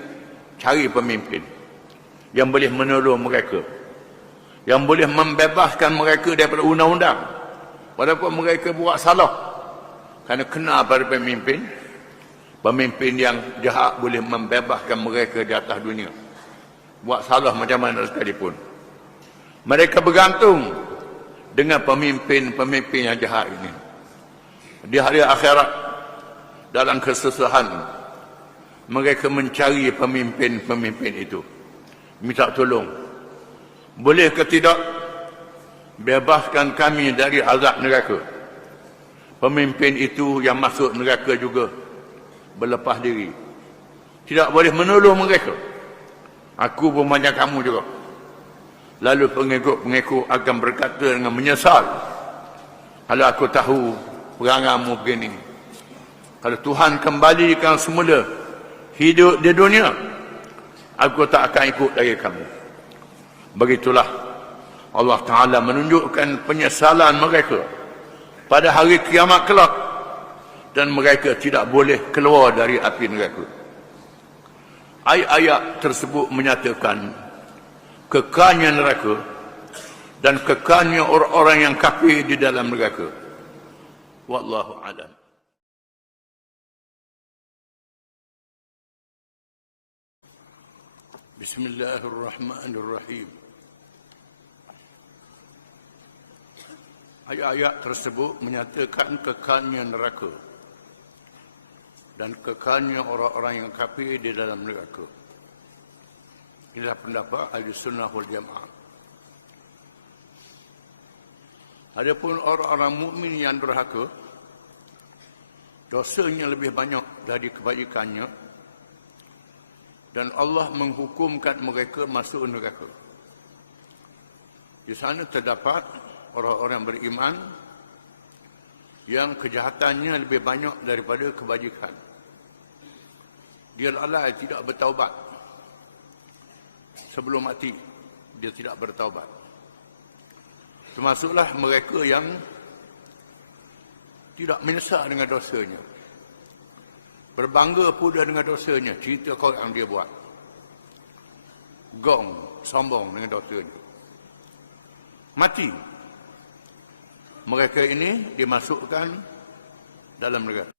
cari pemimpin yang boleh menolong mereka, yang boleh membebaskan mereka daripada undang-undang, Walaupun mereka buat salah. Kerana kena pada pemimpin. Pemimpin yang jahat boleh membebaskan mereka di atas dunia. Buat salah macam mana sekalipun. Mereka bergantung dengan pemimpin-pemimpin yang jahat ini. Di hari akhirat, dalam kesusahan, mereka mencari pemimpin-pemimpin itu. Minta tolong. Boleh ke tidak? Bebaskan kami dari azab neraka. Pemimpin itu yang masuk neraka juga berlepas diri. Tidak boleh menolong mereka. Aku pun macam kamu juga. Lalu pengikut-pengikut akan berkata dengan menyesal. Kalau aku tahu peranganmu begini. Kalau Tuhan kembalikan semula hidup di dunia, aku tak akan ikut lagi kamu. Begitulah Allah Ta'ala menunjukkan penyesalan mereka pada hari kiamat kelak. Dan mereka tidak boleh keluar dari api neraka. Ayat-ayat tersebut menyatakan kekalnya neraka dan kekalnya orang-orang yang kafir di dalam neraka. Wallahu a'lam. Bismillahirrahmanirrahim. Ayat-ayat tersebut menyatakan kekalnya neraka dan kekalnya orang-orang yang kafir di dalam neraka. Inilah pendapat Ahli Sunnah wal Jamaah. Adapun orang-orang mukmin yang durhaka, dosanya lebih banyak dari kebajikannya, dan Allah menghukumkan mereka masuk neraka. Di sana terdapat orang-orang beriman yang kejahatannya lebih banyak daripada kebajikan. Dia lalai tidak bertaubat. Sebelum mati, dia tidak bertaubat. Termasuklah mereka yang tidak menyesal dengan dosanya. Berbangga pula dengan dosanya. Cerita kau yang dia buat. Gong, sombong dengan dosanya. Mati. Mereka ini dimasukkan dalam neraka.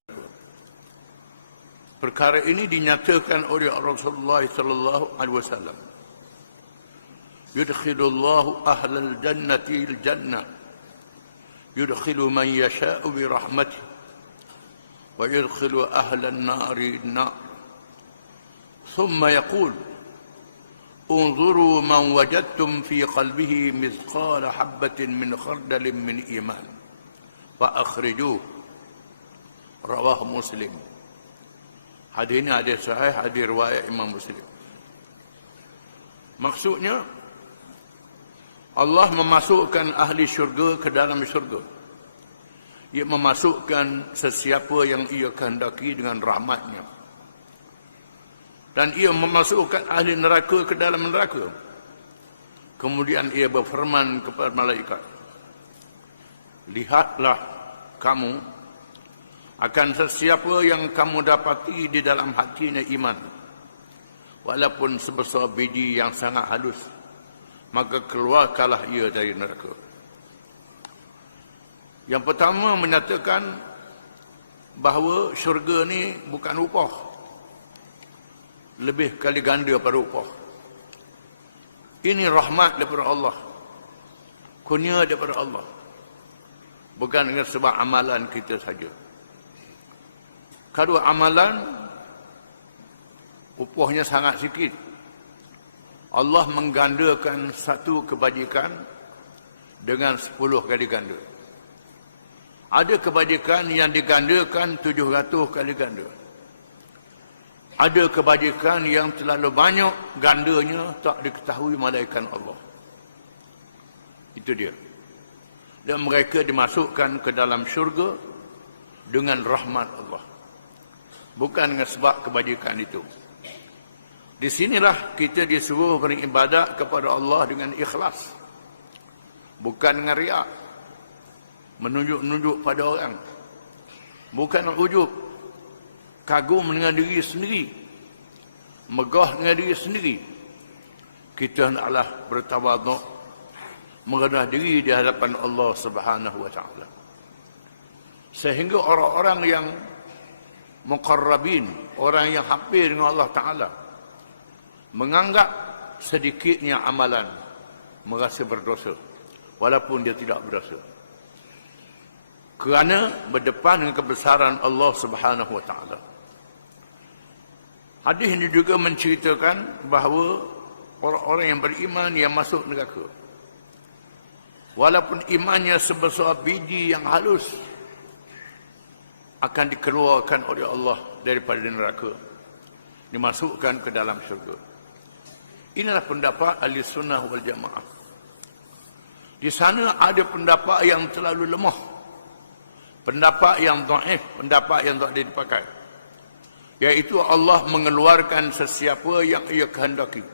Perkara ini dinyatakan oleh Rasulullah sallallahu alaihi wasallam. Yudkhilullahu ahlal jannati al-jannah. Yudkhilu man yasha'u bi rahmatihi wa yudkhilu ahlan nari an-nar. Thumma yaqul انظروا من وجدتم في قلبه مثقال حبة من خردل من إيمان فأخرجوه. رواه مسلم. Hadis ini hadis sahih, hadis riwayat Imam Muslim. Maksudnya Allah memasukkan ahli syurga ke dalam syurga. Ia memasukkan sesiapa yang ia kehendaki dengan rahmatnya. Dan ia memasukkan ahli neraka ke dalam neraka. Kemudian ia berfirman kepada malaikat, lihatlah kamu akan sesiapa yang kamu dapati di dalam hatinya iman, walaupun sebesar biji yang sangat halus, maka keluarkanlah ia dari neraka. Yang pertama menyatakan bahawa syurga ni bukan upah, lebih kali ganda pada upah. Ini rahmat daripada Allah, kurnia daripada Allah, bukan dengan sebab amalan kita saja. Kalau amalan upahnya sangat sikit, Allah menggandakan satu kebajikan dengan 10 kali ganda. Ada kebajikan yang digandakan 700 kali ganda. Ada kebajikan yang terlalu banyak gandanya tak diketahui malaikat Allah. Itu dia. Dan mereka dimasukkan ke dalam syurga dengan rahmat Allah, bukan dengan sebab kebajikan itu. Di sinilah kita disuruh beribadat kepada Allah dengan ikhlas, bukan dengan riak, menunjuk-nunjuk pada orang, bukan ujub, kagum dengan diri sendiri, megah dengan diri sendiri. Kita hendaklah bertawaduk, merendah diri di hadapan Allah Subhanahu wa taala. Sehingga orang-orang yang muqarrabin, orang yang hampir dengan Allah Ta'ala, menganggap sedikitnya amalan merasa berdosa, walaupun dia tidak berdosa. Kerana berdepan dengan kebesaran Allah Subhanahu Wa Ta'ala. Hadis ini juga menceritakan bahawa orang-orang yang beriman yang masuk neraka, walaupun imannya sebesar biji yang halus, akan dikeluarkan oleh Allah daripada neraka, dimasukkan ke dalam syurga. Inilah pendapat ahli sunnah wal jamaah. Di sana ada pendapat yang terlalu lemah, pendapat yang dhaif, pendapat yang tak boleh dipakai, iaitu Allah mengeluarkan sesiapa yang ia kehendaki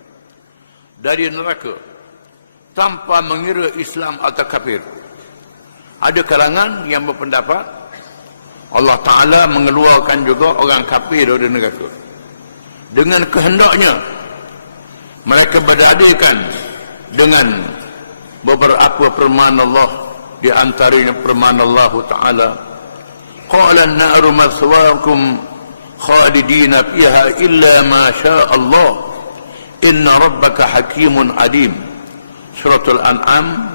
dari neraka tanpa mengira Islam atau kafir. Ada kalangan yang berpendapat Allah Ta'ala mengeluarkan juga orang kafir dari neraka dengan kehendaknya. Mereka berdalilkan dengan beberapa firman Allah, di antaranya firman Allah Ta'ala, qala an-naru mathwaakum khalidina fiha illa ma syaa Allah inna rabbaka hakimun alim. Suratul An'am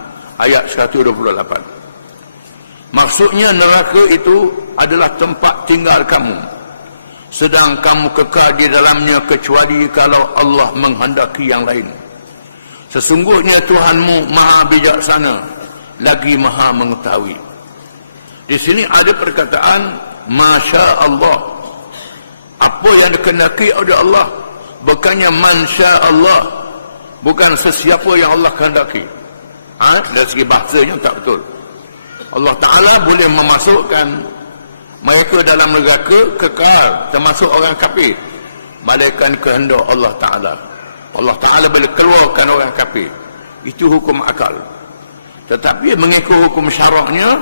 ayat 128. Maksudnya neraka itu adalah tempat tinggal kamu, sedang kamu kekal di dalamnya kecuali kalau Allah menghendaki yang lain. Sesungguhnya Tuhanmu maha bijaksana lagi maha mengetahui. Di sini ada perkataan masya Allah, apa yang dikehendaki oleh Allah, bukannya mansya Allah, bukan sesiapa yang Allah kehendaki. Dari segi bahasanya tak betul. Allah Ta'ala boleh memasukkan mereka dalam neraka kekal, termasuk orang kafir, malaikat kehendak Allah Ta'ala. Allah Ta'ala boleh keluarkan orang kafir. Itu hukum akal. Tetapi mengikut hukum syaraknya,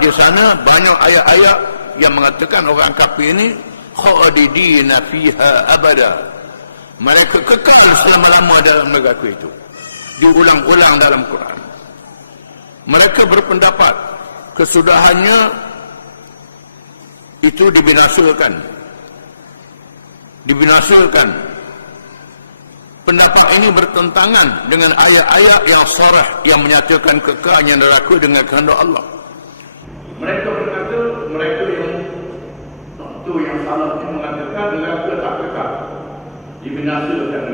di sana banyak ayat-ayat yang mengatakan orang kafir ini khalidina fiha abada. Mereka kekal selama-lama dalam neraka itu. Diulang-ulang dalam Quran. Mereka berpendapat kesudahannya itu dibinasakan. Pendapat ini bertentangan dengan ayat-ayat yang sarah yang menyatakan kekalnya neraka dengan kehendak Allah. Mereka berkata, mereka yang salah itu mengatakan neraka tak kekal, dibinasakan.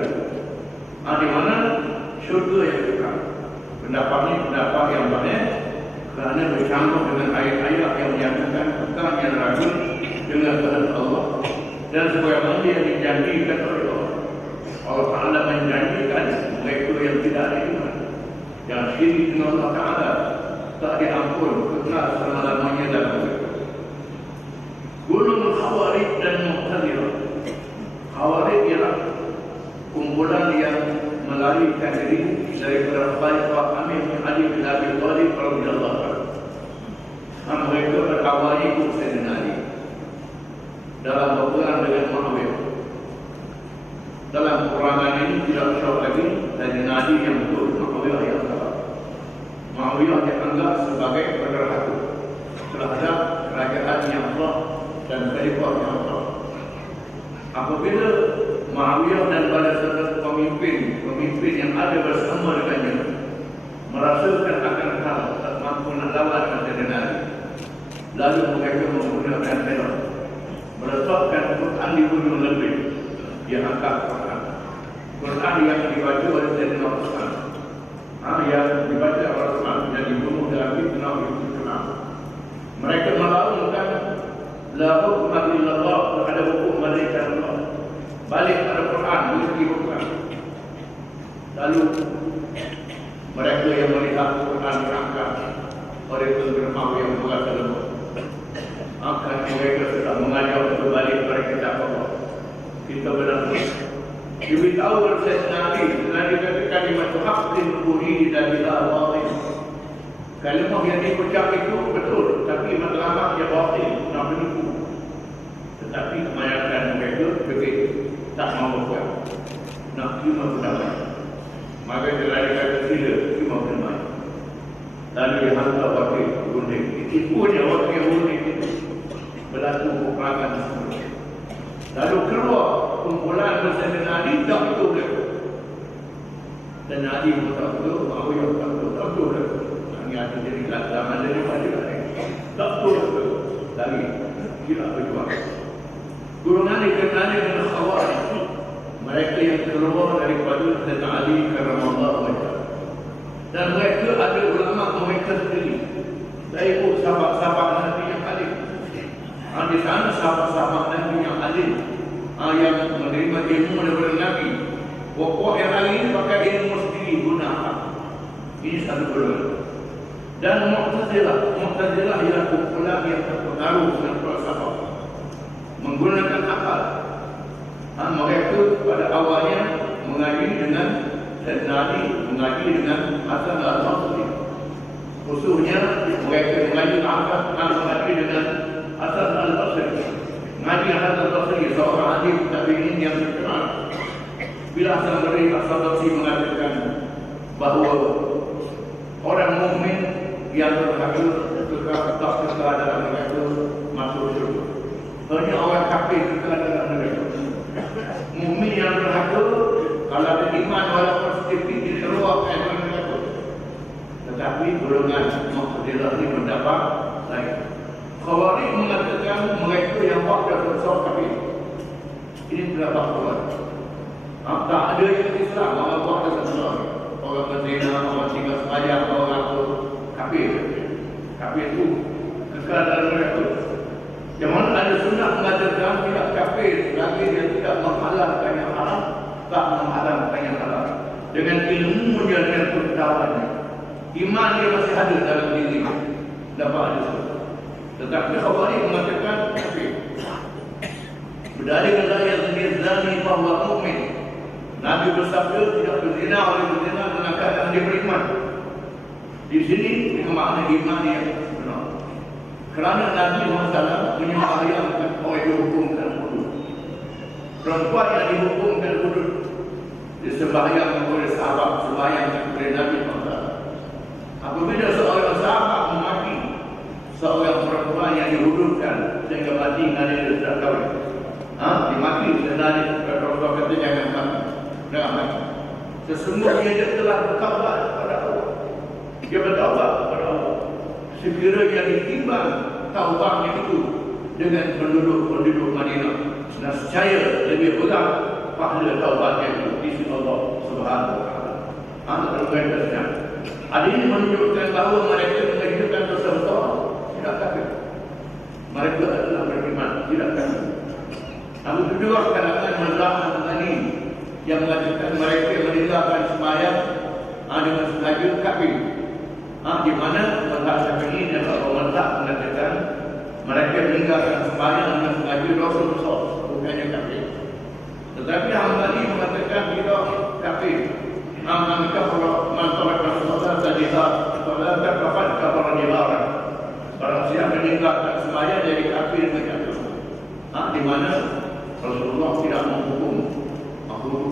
Di mana syurga yang kekal. Pendapat ini pendapat yang banyak kerana bercampur dengan ayat-ayat yang menyatakan kekalnya neraka dengan kehendak Allah, dan sebagaimana yang dijanjikan oleh Allah. Allah Ta'ala menjanjikan mereka yang tidak ada iman, yang syirik dengan Allah Ta'ala, tak diampun, kekal selama-lamanya dalam mereka. Gunung Khawarij dan Mu'tazirah. Khawarij ialah kumpulan yang melarikan diri daripada Khalifah Amir bin Ali bin Abi Thalib radhiyallahu anhu. Mereka berkawal ikut Sayyidina Ali dalam berperang dengan Muawiyah. Dalam peperangan ini tidak usah lagi Sayyidina Ali yang betul, Muawiyah yang salah. Muawiyah dianggap sebagai penerhaka terhadap kerajaan yang sah dan khalifah yang sah. Apabila Muawiyah dan para pemimpin yang ada bersama dengannya merasakan akan hal tak mampu nak lawan dengan Sayyidina Ali, lalu mereka menggunakan teror, meletakkan Quran di gunung lebih. Dia angkat Quran yang dibaca oleh Sayyidina Utsman, yang dibaca oleh Utsman dan dibunuh dalam fitnah itu. Mereka melaungkan la hukma illallah, ada hukum malaikat Allah. Balik pada Quran, mesti bukan. Lalu mereka yang melihat Quran diangkat oleh penggema yang berkata lemah, akan mereka sudah mengajar untuk balik kepada kitab Allah. Kita benar. Diberitahu oleh Sayyidina Ali, Nabi kata kalimat haqqin urida bila batil. Kalimah yang diucap itu betul, tapi matlamat dia batil, nak menipu. Tetapi kebanyakan mereka begitu, tak mahu buat, nak cuma pendapat. Maka dia kata sila, cuma pendapat. Lalu dia hantar wakil gunting. Tipunya wakil satu peperangan tersebut. Lalu keluar kumpulan bersama Ali, tak betul dia. Dan Ali pun tak betul, Muawiyah tak betul, tak betul dia. Ini ada jadi zaman daripada dia. Tak betul dia. Lagi, kira berjuang. Golongan ini kenali dengan Khawarij. Mereka yang keluar daripada Sayyidina Ali karramallahu wajhah. Dan mereka ada ulama mereka sendiri. Dari sahabat-sahabat Nabi yang alim. Di sana sahabat-sahabat Nabi yang alim. Yang menerima ilmu daripada Nabi. Pokok yang lain ini pakai ilmu sendiri gunakan. Ini satu golongan. Dan Mu'tazilah ialah kumpulan yang terpengaruh dengan falsafah. Menggunakan akal. Mereka pada awalnya mengaji dengan Sayyidina Ali, mengaji dengan Hasan al-Basri. Khususnya mereka mengaji mengaji dengan Hasan al-Basri. Mengaji Hasan al-Basri seorang alim tabi'in yang terkenal. Bila Hasan al-Basri mengatakan bahawa orang mukmin yang berkafir kekal dalam neraka masuk syurga. Hanya orang kafir kekal dalam neraka. Mukmin yang berhaka kalau ada iman walaupun sedikit dikeluarkan dari neraka. Tetapi golongan Mu'tazilah ini mendapat lain. Khawarij mengatakan mereka yang buat dosa kafir. Ini pendapat Khawarij. Tak ada yang Islam orang buat dosa. Orang berzina, orang tinggal sembahyang, orang kafir. Kafir itu kekal dalam neraka. Yang mana ada sunnah mengatakan tidak kafir selagi dia tidak menghalalkan yang haram, tak menghalalkan yang halal. Dengan ilmu dia dan pengetahuannya, iman dia masih ada dalam diri, dapat ada sesuatu. Tetapi Khawarij mengatakan kafir. Berdalil dengan ayat yang zani bahwa mukmin. Nabi bersabda tidak berzina oleh berzina dengan keadaan dia beriman. Di sini dengan makna iman yang benar. Kerana Nabi SAW menyembahyangkan orang dihukumkan hudud. Perempuan yang dihukumkan hudud disembahyang oleh sahabat sembahyang oleh Nabi SAW. Apabila seorang sahabat memaki seorang perempuan yang dihududkan sehingga mati nanti dia sudah kahwin, dimaki nanti Rasulullah kata jangan mati. Sesungguhnya dia telah bertaubat kepada Allah. Dia bertaubat kepada Allah. Sekiranya ditimbang taubatnya itu dengan penduduk Madinah, nescaya lebih berat pahala taubatnya itu di sisi Allah Subhanahu wa taala. Tergantung. Ada ini menunjukkan bahawa mereka mengajukan dosa besar tidak kafir. Mereka adalah beriman, tidak kafir. Namun juga kalangan mazhab Al-Ghani yang mengatakan mereka meninggalkan sembahyang dengan sengaja kafir. Di mana mazhab Syafi'i dan mazhab mengatakan mereka meninggalkan sembahyang dengan sengaja dosa besar, bukannya kafir. Tetapi Hambali mengatakan tidak kafir. Man kafara man taraka salata faqad kafara dilaran. Barang siapa meninggalkan sembahyang jadi kafir berkata. Di mana Rasulullah tidak menghukum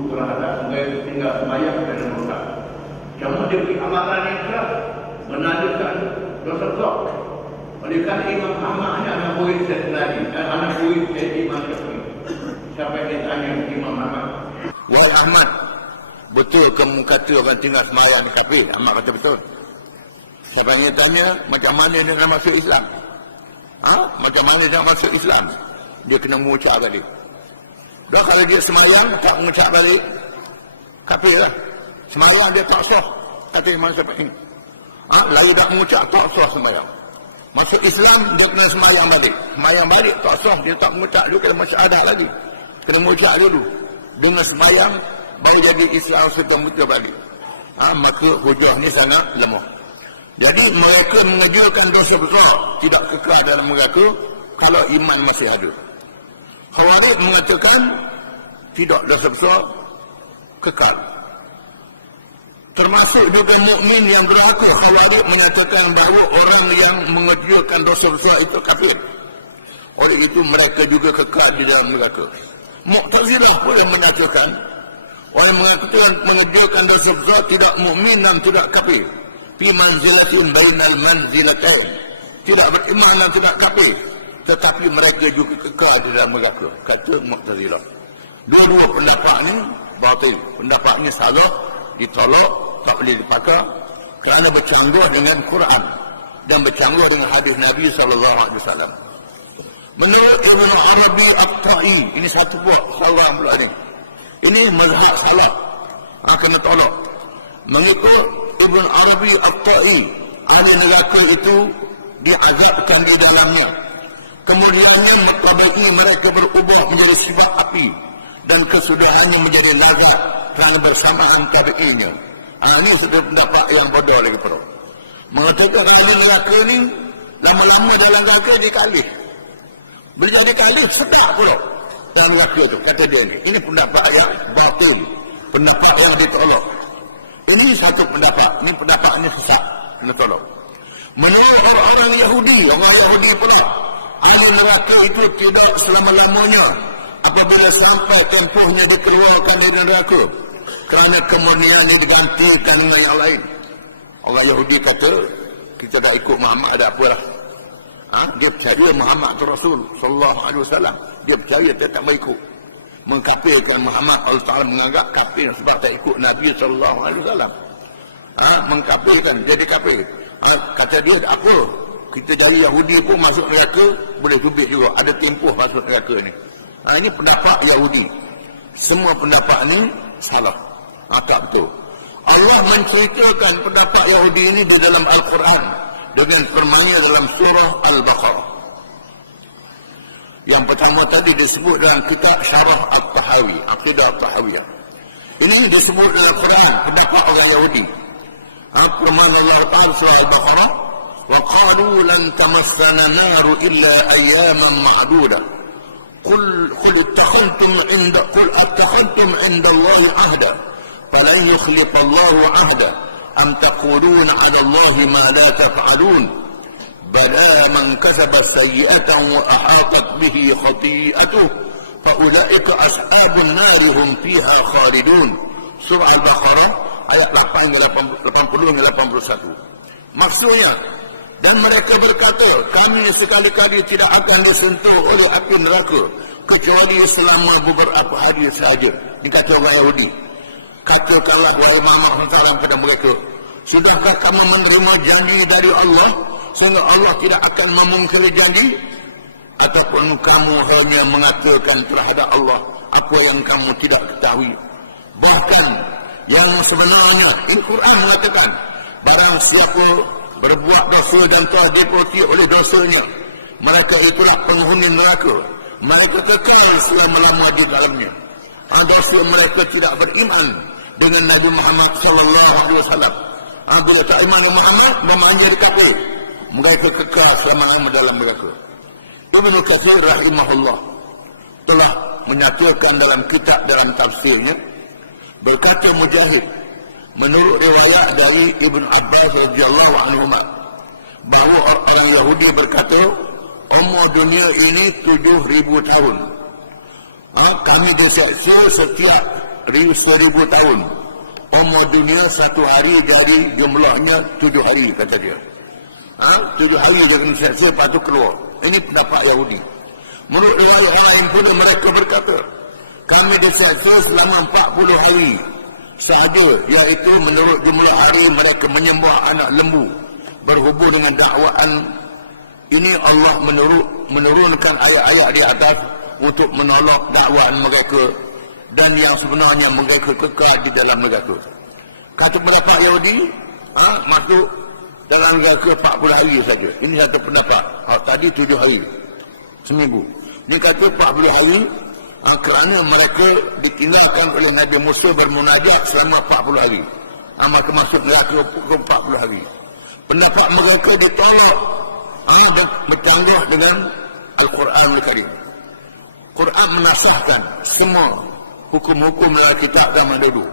terhadap mereka tinggal sembahyang dan murtad. Namun dia beri amalan yang keras menandakan dosa besar. Oleh kerana Imam Ahmad ini anak murid saya lagi dan anak murid saya Imam Syafi'i. Siapa yang tanya Imam Ahmad? Wahai Ahmad, betul kamu kata orang tinggal sembahyang ni kafir? Ahmad kata betul. Siapa yang tanya macam mana dia nak masuk Islam? Macam mana dia nak masuk Islam? Dia kena mengucap balik. Dan kalau dia sembahyang tak mengucap balik, kafir lah. Sembahyang dia tak sah, kata Imam Syafi'i. Lalu dah mengucap tak sah sembahyang. Masuk Islam dia kena sembahyang balik. Sembahyang balik tak sah, dia tak mengucap, dia kena syahadat lagi. Kena mengucap dulu. Dengan sembahyang baru jadi Islam serta-merta balik. Maka hujah ni sangat lemah. Jadi mereka mengajukan dosa besar tidak kekal dalam mereka kalau iman masih ada. Khawarij mengatakan tidak, dosa besar kekal. Termasuk juga mukmin yang berlaku. Khawarij menyatakan bahawa orang yang mengerjakan dosa besar itu kafir. Oleh itu mereka juga kekal di dalam neraka. Mu'tazilah pun yang menyatakan orang yang mengerjakan dosa besar tidak mukmin dan tidak kafir. Fi manzilatin bainal manzilatain. Tidak beriman dan tidak kafir. tetapi mereka juga kekal di dalam neraka, kata Mu'tazilah. Dua-dua pendapat ni batil, pendapat ni salah, ditolak, tak boleh dipakai kerana bercanggah dengan Quran dan bercanggah dengan hadis Nabi SAW. Menurut Ibn Arabi At-Ta'i, ini satu buah salah pula ni. Ini mazhab salah, kena tolak. Mengikut Ibn Arabi At-Ta'i, ahli neraka itu diazabkan di dalamnya. Kemudiannya mengtabaki mereka berubah menjadi sifat api dan kesudahannya menjadi lazat kerana bersamaan tabi'innya. Ini sudah pendapat yang bodoh lagi perlu. Mengatakan ahli neraka ni lama-lama dalam neraka dikalih. Bila jadi kalih sedap pula dalam neraka tu, kata dia ni. Ini pendapat yang batil, pendapat yang ditolak. Ini satu pendapat, ini pendapat ini sesat, kena tolak. Menurut orang-orang Yahudi, orang Yahudi pula, ahli neraka itu tidak selama-lamanya apabila sampai tempohnya dikeluarkan dari neraka, kerana kemurnian ini digantikan dengan yang lain. Orang Yahudi kata, kita dah ikut Muhammad, ada apalah. Dia percaya Muhammad itu Rasul sallallahu alaihi wasallam. Dia percaya, dia tak berikut. Mengkafirkan Muhammad, Allah Ta'ala menganggap kafir sebab tak ikut Nabi sallallahu alaihi wasallam. Mengkafirkan, jadi kafir. Kata dia, apa? Kita jari Yahudi pun masuk neraka, boleh tubik juga. Ada tempoh masuk neraka ni. Ini pendapat Yahudi. Semua pendapat ni salah. Tak betul. Allah menceritakan pendapat Yahudi ini di dalam Al-Quran dengan firman-Nya dalam surah Al-Baqarah. Yang pertama tadi disebut dalam kitab Syarah At-Tahawi, Aqidah At-Tahawiyah. Ini disebut dalam Quran pendapat orang Yahudi. Firman Allah Ta'ala surah Al-Baqarah, wa qalu lan tamassana naru illa ayyaman ma'dudah. Qul attakhadtum 'inda Allahi 'ahda falan yukhlifa Allahu 'ahda am taquluna 'ala Allahi ma la taf'alun bala man kasaba sayyi'atan wa ahatat bihi khati'atuhu fa ulaika ashabun nar hum fiha khalidun. Surah Al-Baqarah ayat 80 hingga 81. Maksudnya, dan mereka berkata, kami sekali-kali tidak akan disentuh oleh api neraka kecuali selama beberapa hari sahaja. Ini kata orang Yahudi. Katakanlah wahai Muhammad SAW kepada mereka, sudahkah kamu menerima janji dari Allah sehingga Allah tidak akan memungkiri janji, ataupun kamu hanya mengatakan terhadap Allah apa yang kamu tidak ketahui? Bahkan yang sebenarnya, ini Quran mengatakan, barang siapa berbuat dosa dan telah diikuti oleh dosanya, mereka itulah penghuni neraka, mereka kekal selama-lama di dalamnya. Dosa mereka tidak beriman dengan Nabi Muhammad sallallahu alaihi wasallam. Bila tak iman dengan Muhammad, memanggil kafir, mereka kekal selama-lama dalam neraka. Ibnu Katsir rahimahullah telah menyatakan dalam kitab, dalam tafsirnya, berkata Mujahid, menurut riwayat dari Ibn Abbas radhiyallahu anhu, bahawa orang Yahudi berkata, umur dunia ini 7,000 tahun. Kami diseksa setiap 1,000 tahun. Umur dunia satu hari jadi jumlahnya 7 hari, kata dia. 7 hari jadi diseksa, lepas itu keluar. Ini pendapat Yahudi. Menurut riwayat lain pula mereka berkata, kami diseksa selama 40 hari sahaja, iaitu menurut jumlah hari mereka menyembah anak lembu. Berhubung dengan dakwaan ini, Allah menurunkan ayat-ayat di atas untuk menolak dakwaan mereka, dan yang sebenarnya mereka kekal di dalam neraka. Kata pendapat Yahudi, masuk dalam neraka 40 hari saja. Ini satu pendapat. Tadi 7 hari, seminggu. Ini kata 40 hari, kerana mereka ditinggalkan oleh Nabi Musa bermunajat selama 40 hari. Maka masuk neraka pukul 40 hari. Pendapat mereka ditolak, bercanggah dengan Al-Quran Al-Karim. Quran menasahkan semua hukum-hukum dalam kitab zaman dulu.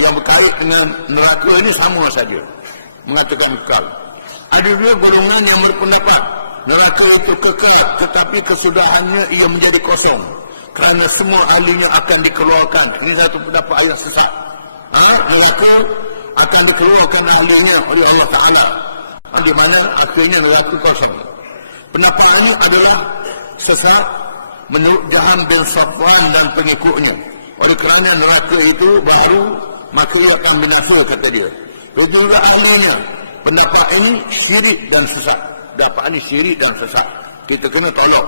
Yang berkait dengan neraka ini sama saja, mengatakan kekal. Ada juga golongan yang berpendapat neraka itu kekal, tetapi kesudahannya ia menjadi kosong, kerana semua ahlinya akan dikeluarkan. Ini satu pendapat ayat sesat. Neraka akan dikeluarkan ahlinya oleh Allah Ta'ala, di mana akhirnya neraka kosong. Pendapat ini adalah sesat menurut Jahan bin Safwan dan pengikutnya. Oleh kerana neraka itu baru, maka ia akan binasa, kata dia. Itu juga ahlinya. Pendapat ini syirik dan sesat. Pendapat ini syirik dan sesat. Kita kena tolak.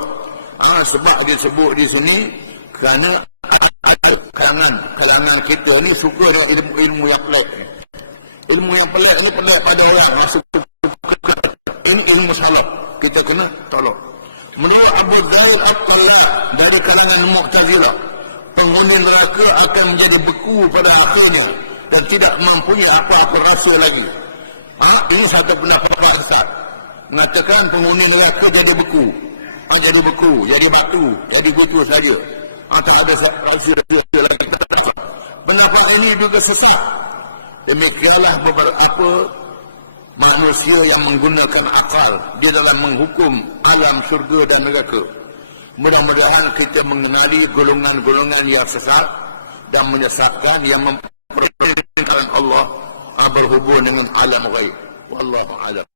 Sebab dia sebut di sini kerana kalangan kita ni suka dengan ilmu yang pelik. Ilmu yang pelik ni pelik pada orang masuk ini ilmu salaf. Kita kena tolak. Menurut Abu Zaid At-Tallah dari kalangan Mu'tazilah, penghuni neraka akan menjadi beku pada akhirnya dan tidak mempunyai apa-apa rasa lagi. Ini satu pendapat sesat. Mengatakan penghuni neraka jadi beku. Jadi beku, jadi batu, jadi beku saja. Tak ada rasa lagi. Pendapat ini juga sesat. Demikianlah beberapa manusia yang menggunakan akal di dalam menghukum alam surga dan neraka. Mudah-mudahan kita mengenali golongan-golongan yang sesat dan menyesatkan yang memperkenalkan Allah berhubung dengan alam ghaib. Wallahu a'lam.